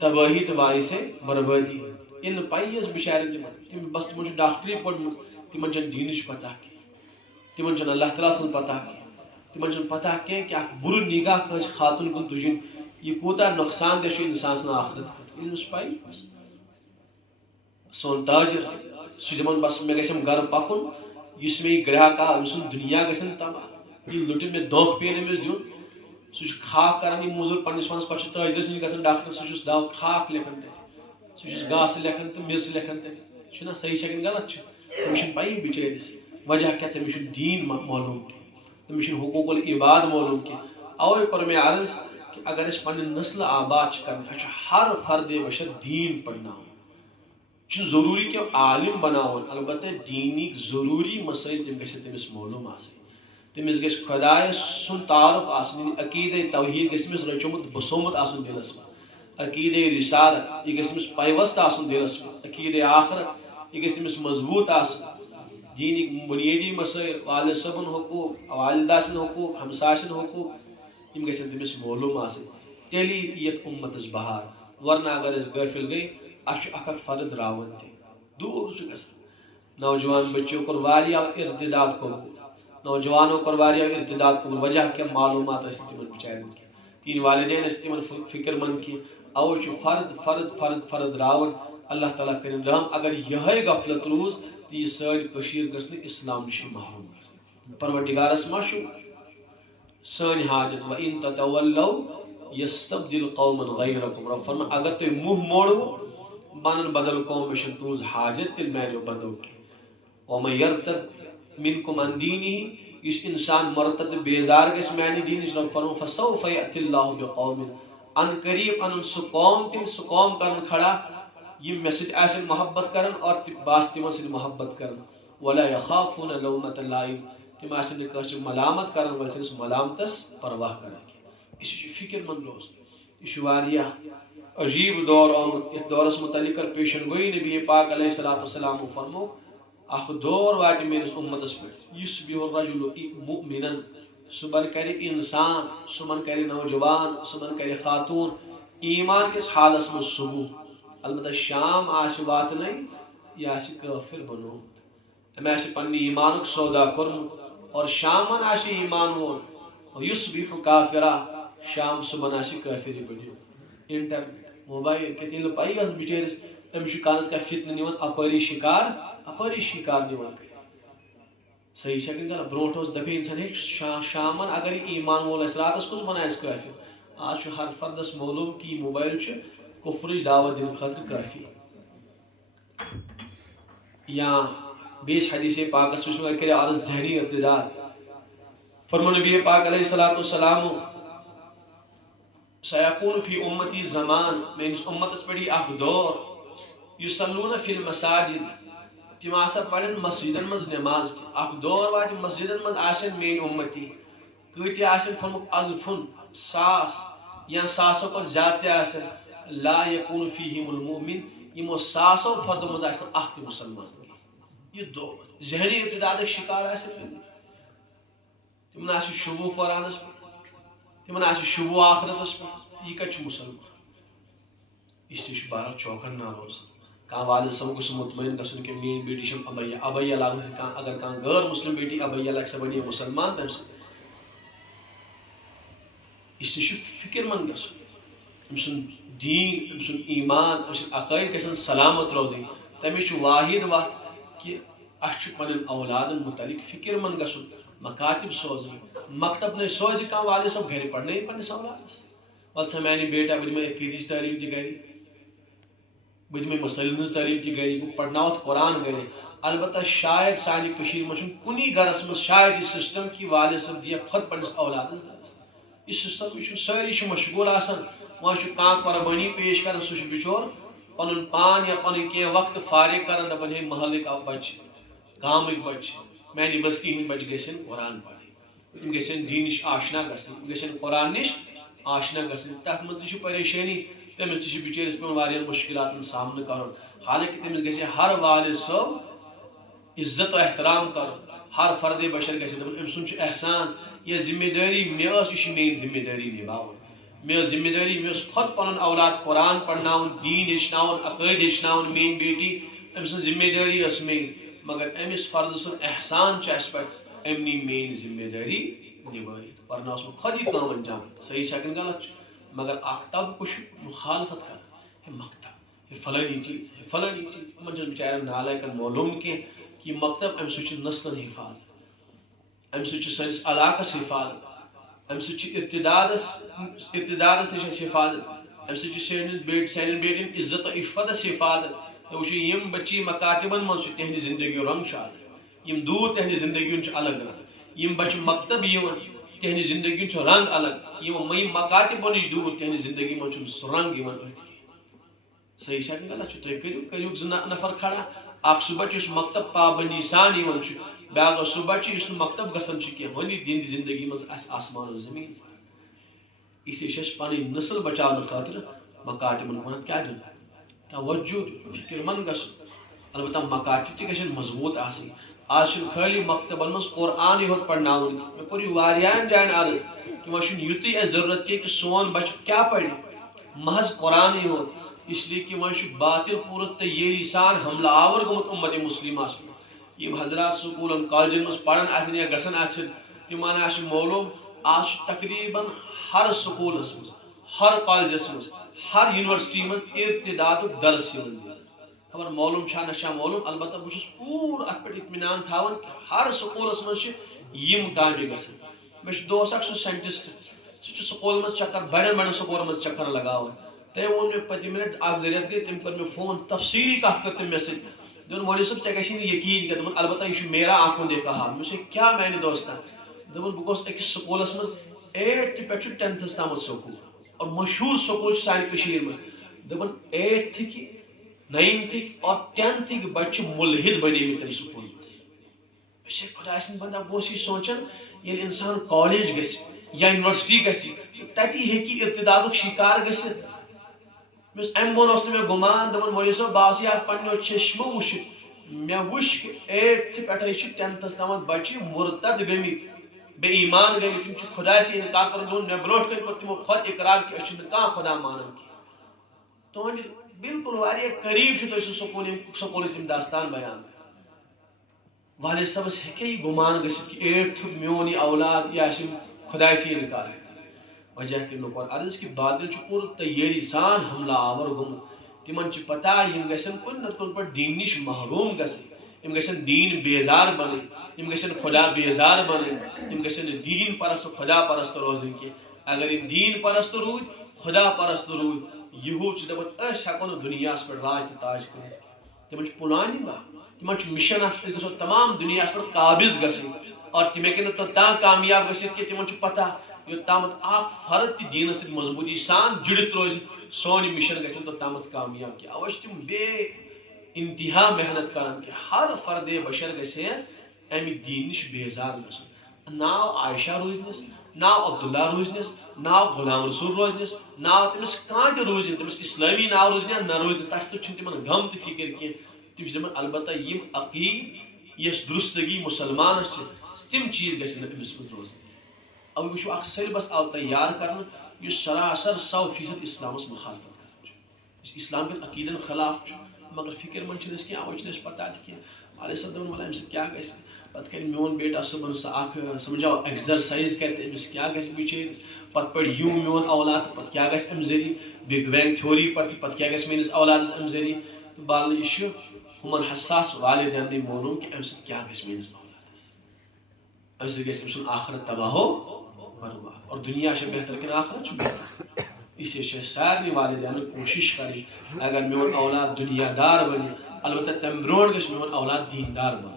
تباہی تو باعث بربادی یہ پی بچار تم بس تمو ڈاکٹری پڑھم تمن دینچ پتہ کی تمن اللہ تعالیٰ سن پتہ کی تمن پتہ کی کہ بر نگاہ کنس خاتون کن تجن یہ کوتا نقصان دہ انسان سن آخرت یہ پی سون تاجر سہ دپان بس مے گھم گھر پکن اس مے گراہک آو سن دنیا گھن تباہ یہ لٹن مے دھوکہ پین امس دن سہ خاک کران یہ موزور پنس پانس پہ تاجرس نش گھان ڈاکٹر سہ دو خاک لکھان تک سہ گاسہ لکھان تو مس لکھان تک صحیح شکن غلط تمس پی بچارس وجہ کیا تمس دین معلوم کی تمس حقوق العباد معلوم کی اوے کور مے عرض کہ اگر اس پن نسل آباد کرنا ہر فرد بشر دین پڑھناون ضروری کہ عالم بناون البتہ دینک ضروری مسائل تم گھن تمس معلوم آسن تمس گھس خدائے سن تعارف آسن عقیدہ توحید گھس تمس رچومت بسومت آسن دلس من عقیدہ رسالت یہ گھس تمس پیوست آسن دلس من عقیدہ آخرت یہ گھس تمس مضبوط آسن دینک بنیادی مسائل والد صبن حقوق والدہ سن حقوق ہمسا سن حقوق یم گژھن تمس معلوم آسن تیلی یت امتس بہار ورنہ اگر اس غافل گئی اس اکھ فرد راون تہ دور گژھان نوجوان بچوں کو ارتداد قبول نوجوانوں کو ارتداد قبول وجہ کیا معلومات تمن بچارن تین والدین تمن فکر مند کی او فرد فرد فرد فرد راون اللہ تعالیٰ کرن رحم اگر یہ غفلت روز تو یہ ساری کشیر گژھن اسلام نش محروم گژھن پروردگارس ما سن حاجت و ان تتولوا یستبدل قوما غیرکم رب فرما اگر تو منہ موڑو بنن بدل قوم بشن توز حاجت تل میانو بدو کی ومن یرتد منکم عن دینہ اس انسان مرتد بیزار گس میانی دین رب فرما فسوف یأتی اللہ بقوم ان قریب ان سو قوم تم سو قوم کرن کھڑا یہ میسج آسن محبت کرن اور باس تم سے محبت کرن ولا یخافون لومۃ لائم تم آسن کس ملامت کرن ول سے ملامتس پرواہ کرن اس فکر مند روز یہ واریہ عجیب دور آمد اس دورس متعلق کر پیشن گوئی نبی پاک علیہ الصلوۃ والسلام فرمو اخ دور وات میرس امتس پہ یصبح الرجل مؤمنا صبح کرے انسان صبح کرے نوجوان صبح کرے خاتون ایمان کس حالس میں صبح البتہ شام آس واتن یہ آس کافر بنو ام آس پنہ ایمان سودا کورمت اور شامن آس ایمان وول یصبح کافرا شام صبح آس کافری بنو انٹرنیٹ موبائل کہ پائی اس بچارس امس کانت کا فتنہ نیون اپری شکار نیون صحیح شکل کر برونٹ اس دفعہ انسان ہے شامن اگر ایمان وول اس راتس کس بنائے کافر آج ہر فردس معلوم کی موبائل کفر دعوت دن خاطر کافی یا بیس حدیث پاک سوچنا کرے عرض ذہنی ارتداد فرمو نبی پاک علیہ الصلوۃ والسلام سیکون فی امتی زمان میں اس امت پڑی اخ دور یصلون فی المساجد تم آسا پڑھن مسجدن مز نماز اخ دور وات مسجدن مز آسن مین امتی کتی آسن فرمو الفن ساس یا ساسو پر زیادہ آسن لا یکون فیہم المؤمن یمو ساسو فرد مز آسن اخت مسلمان یہ دو ذہنی ابتداد شکار آسن تمن آس شبو قرآنس تمن آس شبو آخرتس یہ کچھ مسلمان اس سے بارہ چوکن نہ روز کان والد صاحب کو مطمئن گھن کہ میری بیٹی چم ابیا لاگن سے اگر کان غیر مسلم بیٹی ابیا لاگ سا بنی مسلمان تم سے اس سے فکر مند گھن سن دین سن ایمان سن عقائد گھن سلامت روزی تمہیں واحد وقت کہ اچھ پن اولادن متعلق فکر مند گھن مکاتب سوزی مکتب نہیں سوزی کان والد صاحب گھر پڑھنے پنس اولادس پتہ سا میانی بیٹا بہ دمے عقیدچ تعلیم تہ گھر بہ دمے مسائلن ہنز تعلیم تہ گھر بہ پڑھناوت قرآن گھر البتہ شاید سانہ کشیر مز کنی گرس مز شاید یہ سسٹم کہ والد صاحب دیا خود پنس اولادس درس یہ سسٹم یہ ساری مشغول آسان وہاں کان قربانی پیش کران سہ بچور پن پان یا پن کی وقت فارغ کران دپان ہے محلک بچ گامک بچ میانہ بستی ہند بچ گھن قرآن پڑھن یم گھن دین نش آشنا گھن گھن قرآن نش آشنا گھن تک مز پریشانی تمس تہ بچارس پہ واریاہ مشکلات سامنا کرن حالانکہ تمس گھے ہر والد صاحب عزت و احترام کرن ہر فرد بشر گھے دپن ام سن احسان یہ ذمہ داری مے یہ میری ذمہ داری نبھاؤن مے ذمہ داری مے خود پن اولاد قرآن پڑھناون دین ہچناون عقائد ہچناون میری بیٹی ام سن ذمہ داری اس مے مگر امس فرد سن احسان اس پہ امنی میری ذمہ داری نبھائی ورنہ اس خود ہی کام انجام صحیح سکن غلط مگر اختب کچھ مخالفت کر ہے مکتب یہ فلانی چیز ہے فلانی چیز من بچارن نالائکن معلوم کہ مکتب ام سہ نسلن حفاظت ام سہ سنس علاقس حفاظت ام سہ ارتدادس نش حفاظت ام سہ سانن بیٹین عزت و عفت حفاظت وچ یم بچی مکاتبن من تہند زندگی رنگ شاد یم دور تہند زندگی الگ رنگ یم بچ مکتب یوان تہند زندگی رنگ الگ یم مکاتبو نش دور تہند زندگی من سہ رنگ ات صحیح شکل غلط تھی کرو زٕ نفر کھڑا اخ سہ بچہ اس مکتب پابندی سان بیاکھ سہ بچہ اس مکتب گھان کی ونی دین زندگی مز آسمان و زمین اس لیے پن نسل بچاؤ خاطر مکاتبن کن کیا دن توجہ فکر مند گھن البتہ مکاتب تہ گھن مضبوط آسن آج خالی مکتبن مز قرآن ہوت پڑھناون میں کوری واریاہن جائن عرض کہ وہ یوتی اس ضرورت کی کہ سون بچ کیا پڑھے محض قرآن ہی ہوت اس لیے کہ وہ باطل پورت تیری سان حملہ آور گمت امت مسلمہ یم حضرات سکولن کالجن مز پڑھن آسن یا گسن آسن تمہن آس معلوم آج تقریباً ہر سکولس مز ہر کالجس مز ہر یونیورسٹی مز ارتداد درس خبر معلوم نشا معلوم البتہ بہت پور ات پہ اطمینان تھاون کہ ہر سکولس مز یم کامہ گژھن مے دوست اکھ سائنٹسٹ سہ سکول مز چکر بڑن بڑن سکولن مز چکر لگاون تم وون مے پتہ منٹ اکھ ضریت گئی تم کر مے فون تفصیلی کت کر تم مے سی دون مولوی صاحب ژے گژھی یقین کہ البتہ یہ میرا آنکھوں دیکھا حال مجھے کیا میانہ دوستان دپن بہ گوس أکس سکولس مز 8th پہ 10th تام سکول اور مشہور سکول سانہ کشیر مز دپن 8th کی 9th اور 10th بچہ ملحد بنے تم سکول مز خدا سن بندہ بہت یہ سوچان یل انسان کالج گژھِ یا یونیورسٹی گژھِ تتی ہیکہِ ارتدادک شکار گژھِتھ ام بون اس میں گمان دپن مولوی صاحب باس یہ پنو چشمو وچھت مے وچھ کہ 8th پہ 10th تام بچہ مرتد گمت بے ایمان گمت تم خدا سے انکار کر دون مے بروٹ کر تمو خود اقرار کہ اچھ کان خدا مانن کی تہند بالکل واریاہ قریب چھ تو سکول تم داستان بیان والد صاحبس ہیکے گمان گژھت کہ 8th میون یہ اولاد یہ آسہ خدا سے انکار وجہ کہ مے کور عرض کہ بادل پور تیاری سان حملہ آور گومت تمن پتہ یم گژھن کن نت کن پہ دین نش محروم گژھن یم گژھن دین بیزار بنن یم گژھن خدا بیزار بنن یم گژھن دین پرست خدا پرست روزن کی اگر یم دین پرست رود خدا پرست رود یہود دپن اس ہکو دنیا پہ راج تاج کر تمن پلان تمن مشن گھو تمام دنیا پہ قابض گھن اور تم ہیکن توتان کامیاب گھت کہ تمن پتہ یوتامت اخ فرد تہ دین ست مضبوطی سان جڑت روز سون مشن گھن توتامت کامیاب کی اوش تم بے انتہا محنت کران کہ ہر فرد بشر گھے امہ دین نش بیزار گھن ناو عائشہ روزنس ناو عبداللہ روزنس ناو غلام رسول روزنس ناو تمس کان تہ روزن تمس اسلامی ناو روزن یا نہ روزن تس تہ تمن غم تہ فکر کی تم دپان البتہ یم عقید یس درستگی مسلمانس تم چیز گھن امس مز روزن اب وچو اخ سیلبس آو تیار کرنا یہ سراسر 100% اسلامس مخالفت کرنا اسلام کے عقیدن خلاف مگر فکر من چھ کی اوچ نس پتہ کی علیہ السلام والا امس کیا گھس پتہ کر میون بیٹا صبح سا اخ سمجھاو ایکسرسائز کرتے امس کیا گھس بچیرس پتہ پڑ یو میون اولاد پتہ کیا گھس ام ذریعہ بگ بینگ تھیوری پتہ کیا گھس میانس اولادس ام ذریعہ تو بال یہ ہمن حساس والدین نے معلوم کہ امس کیا گھس میانس اولادس امس گھس ام سن آخرت تباہ ہو برباد اور دنیا سے بہتر کہ آخرت بہتر اسی سے سارے والدین کوشش کریں اگر میون اولاد دنیا دار بنے البتہ تم برونٹ گھس میون اولاد دیندار بن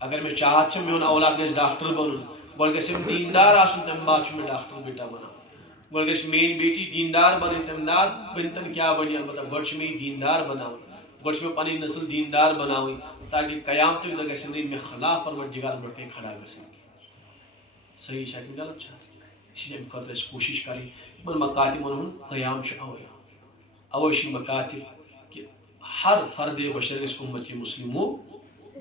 اگر میں چاہت میون اولاد گھس ڈاکٹر بن گوڑ گھس دیندار آسن تم بعد میں ڈاکٹر بیٹا بنا گوڑ گھس میری بیٹی دیندار بنے تم نات بنتن کیا بنی البتہ گوڑ میں دیندار بناؤ گوڑ میں پنی نسل دیندار بناوی تاکہ قیامت دہ گھن میں خلاف پروردگار برٹے کھڑا گھن صحیح شاید غلط اس لیے خاطر کوشش کریں ان مکاتبن ہند قیام اوشی مکاتب کہ ہر فرد بشر گھس امت مسلمو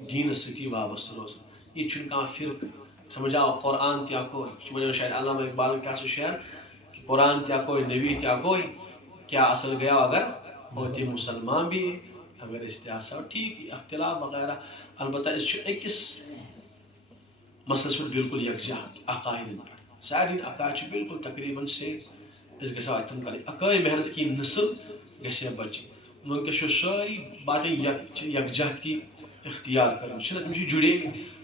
دینس ستی وابستہ روزن یہ کھانا فرق سمجھاو قرآن تہ اکوے شاید علامہ اقبال کیا سو شعر کہ قرآن تہ اکوے نبی تہ اکوے کیا اصل گیا اگر ہوتے مسلمان بھی اگر اس تہ ٹھیک اختلاف وغیرہ البتہ اس اکس مسلس پہ بالکل یکجا عقائد سارے عقائد بالکل تقریباً سے اس گھو اتن کر عقائد محنت کی نسل گھے بچ ونکس ساری باتیں یکجہت کی اختیار کریں تم جڑے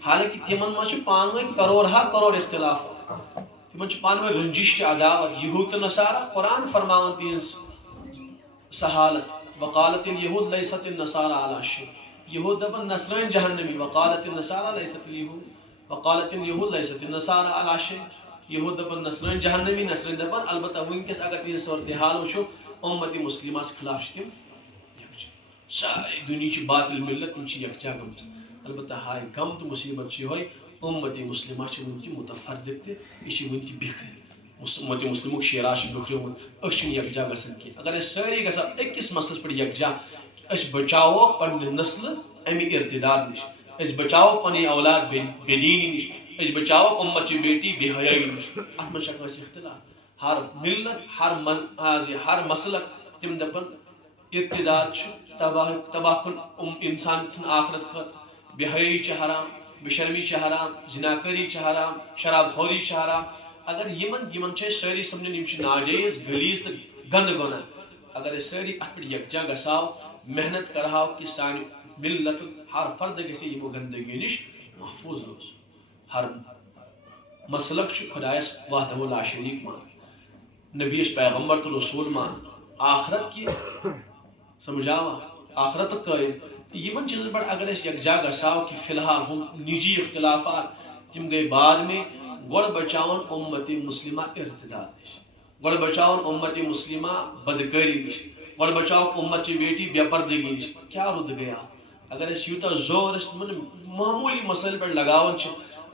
حالانکہ تمن مجھ پانوی کروڑ ہا کروڑ اختلاف تمن پانوی رنجش عداوت یہود تو نصارہ قرآن فرماون تہذ سہالت وقالت اليہود لیست النصارى علی شیء یہود دپن نصرین جہنمی وقالت النصارى لیست اليہود وقالت اليہود لیست النصارى علی شیء یہود دپن نصرین جہنمی نصرین دپن البتہ ونکس اگر تین صورتحال وچھو امت مسلمہ خلاف تم ساری دنیا باطل ملت تم یکجا گمت البتہ ہائے غم تو مصیبت یہ امت مسلمہ ون تہ متفرق تہ یہ ون تہ بکھر امت مسلم شیرا بکھریومت اس یکجا گھن کی اگر اس ساری گھان اکس مسلس پہ یکجا اس بچاو پنہ نسل امہ ارتداد نش اس بچاؤ پنی اولاد بے دینی نش، اس بچاؤ امت چی بیٹی بے حیائی نش. ات من شک اختلاف ہر ملت ہر مسلک تم دپن ارتداد تباہ کن انسان سن آخرت خط، بے حیائی چھ حرام، بے شرمی چھ حرام، زناکاری چھ حرام، شراب خوری چھ حرام. اگر یمن چھ ساری سمجھن یم چھ ناجائز غلیظ تو گند گناہ. اگر اس ساری ات پہ یکجا گژھو، محنت کرہو کہ سانہ ملت ہر فرد گژھِ یمو گندگی نش محفوظ روز. ہر مسلک چھ خدایس وحدہ لا شریک مان، نبیس پیغمبر تو رسول مان، آخرت کی سمجھاوا، آخرت قائل. یمن چیزن پر اگر اس یکجا گژھو کہ فی الحال ہم نجی اختلافات تم گئی بعد میں، گوڑ بچاون امت مسلمہ ارتداد نش، گوڑ بچاون امت مسلمہ بدکاری نش، گوڑ بچاو امت چی بیٹی بے پردگی نش. کیا رد گیا اگر اس یوتا زور اس معمولی مسائل پر لگاون چھ،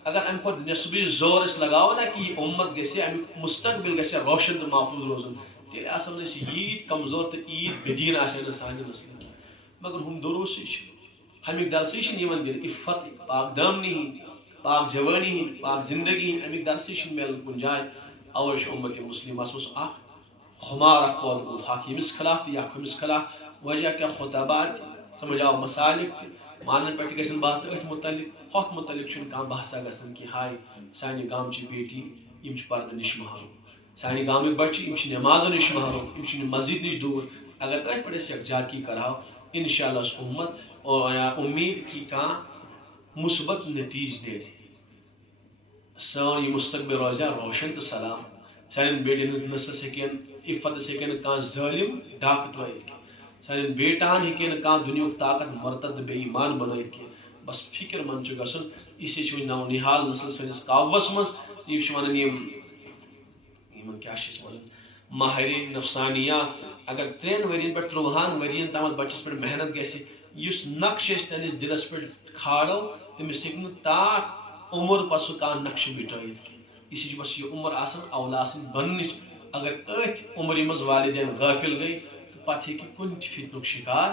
اگر ام کو نسبی زور اس لگاو نا کہ یہ امت گژھِ ام مستقبل گژھِ روشن تو محفوظ روزن، تیل آسان اس عید کمزور تو عید بدین آسان سانہ نسل کی. مگر ہم دروسی ہمیک درسی یمن دل عفت پاک دامنی ہند، پاک جوانی ہند، پاک زندگی ہند، امیک درسی ملن کن جائے. اوش امت مسلمہ خمار اخ پود بود حق یمس خلاف تو یک ہمس خلاف. وجہ کیا خطبات سمجھاو مسالک مانن پہ گھن بحث تو ات متعلق ہوت متعلق کھانا بحثا گھن کہ ہائے سانہ گام چی بیٹی یم پردہ نش محروم، سانہ گامک بچہ یم نمازو نش محروم، یم مسجد نش دور. اگر ات پہ یکجہتی کرو انشاءاللہ امت امید کی کان مثبت نتیج نیرِ، سان یہ مستقبل روزہ روشن تو سلام. سان بیٹن ہز نسس ہکن عفت ہکن کان ظالم ڈاکہ ترائت، سان بیٹان ہکن کان دنیاک طاقت مرتد بے ایمان بنائت کی. بس فکر مند چھ گژھن. اسی چھ نو نہال نسل سنس قابوس مز یہ ونان یمن کیا ونان ماہر نفسانیات. اگر 3 ورین پہ 30 ورین تامت بچس پہ محنت گژھِ، اس نقش تنس دلس پہ کھاڑو تمس ہیکہ تا عمر پہ سہ کان نقش مٹائت کی. اسی بس یہ عمر آسان اولا آسان بننچ. اگر ات عمر مز والدین غافل گئی تو پتہ ہیکہ کن تہ فتنک شکار.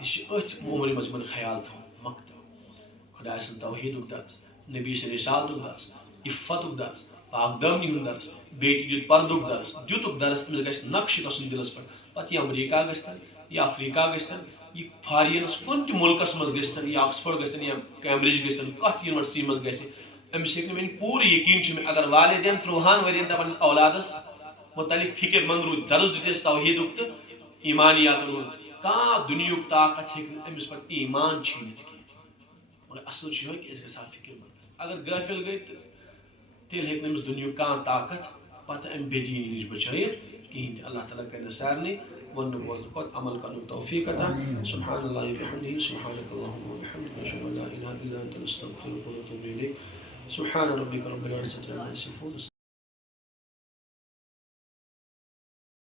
یہ ات عمر مز من خیال تھو مکتب خدا سن توحید درس، نبی سن رسالت درس، عفت درس، پاک دامنی ہند درس، بیٹی دیت پردک درس، دیتک درس. امس گھس نقش گھن دلس پہ. پتہ یہ امریکہ گھن یا افریقہ گھن، یہ فارینس کن تہ ملکس مز گھن، یا آکسفورڈ گھن یا کیمبرج گھن، کت یونیورسٹی مز گھن. امس ہیکہ پورٕ یقین چھ اگر والدین 30 ورین دپان اولادس متعلق فکر مند رود، درس دتس توحیدک تو ایمانیات کان دنیاک طاقت ہیکہ امس پہ ایمان چھینت کی. مگر اصل یہ کہ اس گھا فکر مند. اگر غافل گئی تو تیل ہیکہ امس دنیاک کان طاقت پتہ ام بے دینی نش بچائت کہین. اللہ تعالیٰ کرے سارنی ون بوزن پتہ عمل کرن توفیق عطا. سبحان اللہ وبحمدہ سبحانک اللہم وبحمدک اشہد ان لا الہ الا انت استغفرک واتوب الیک. سبحان ربک رب العزة عما یصفون.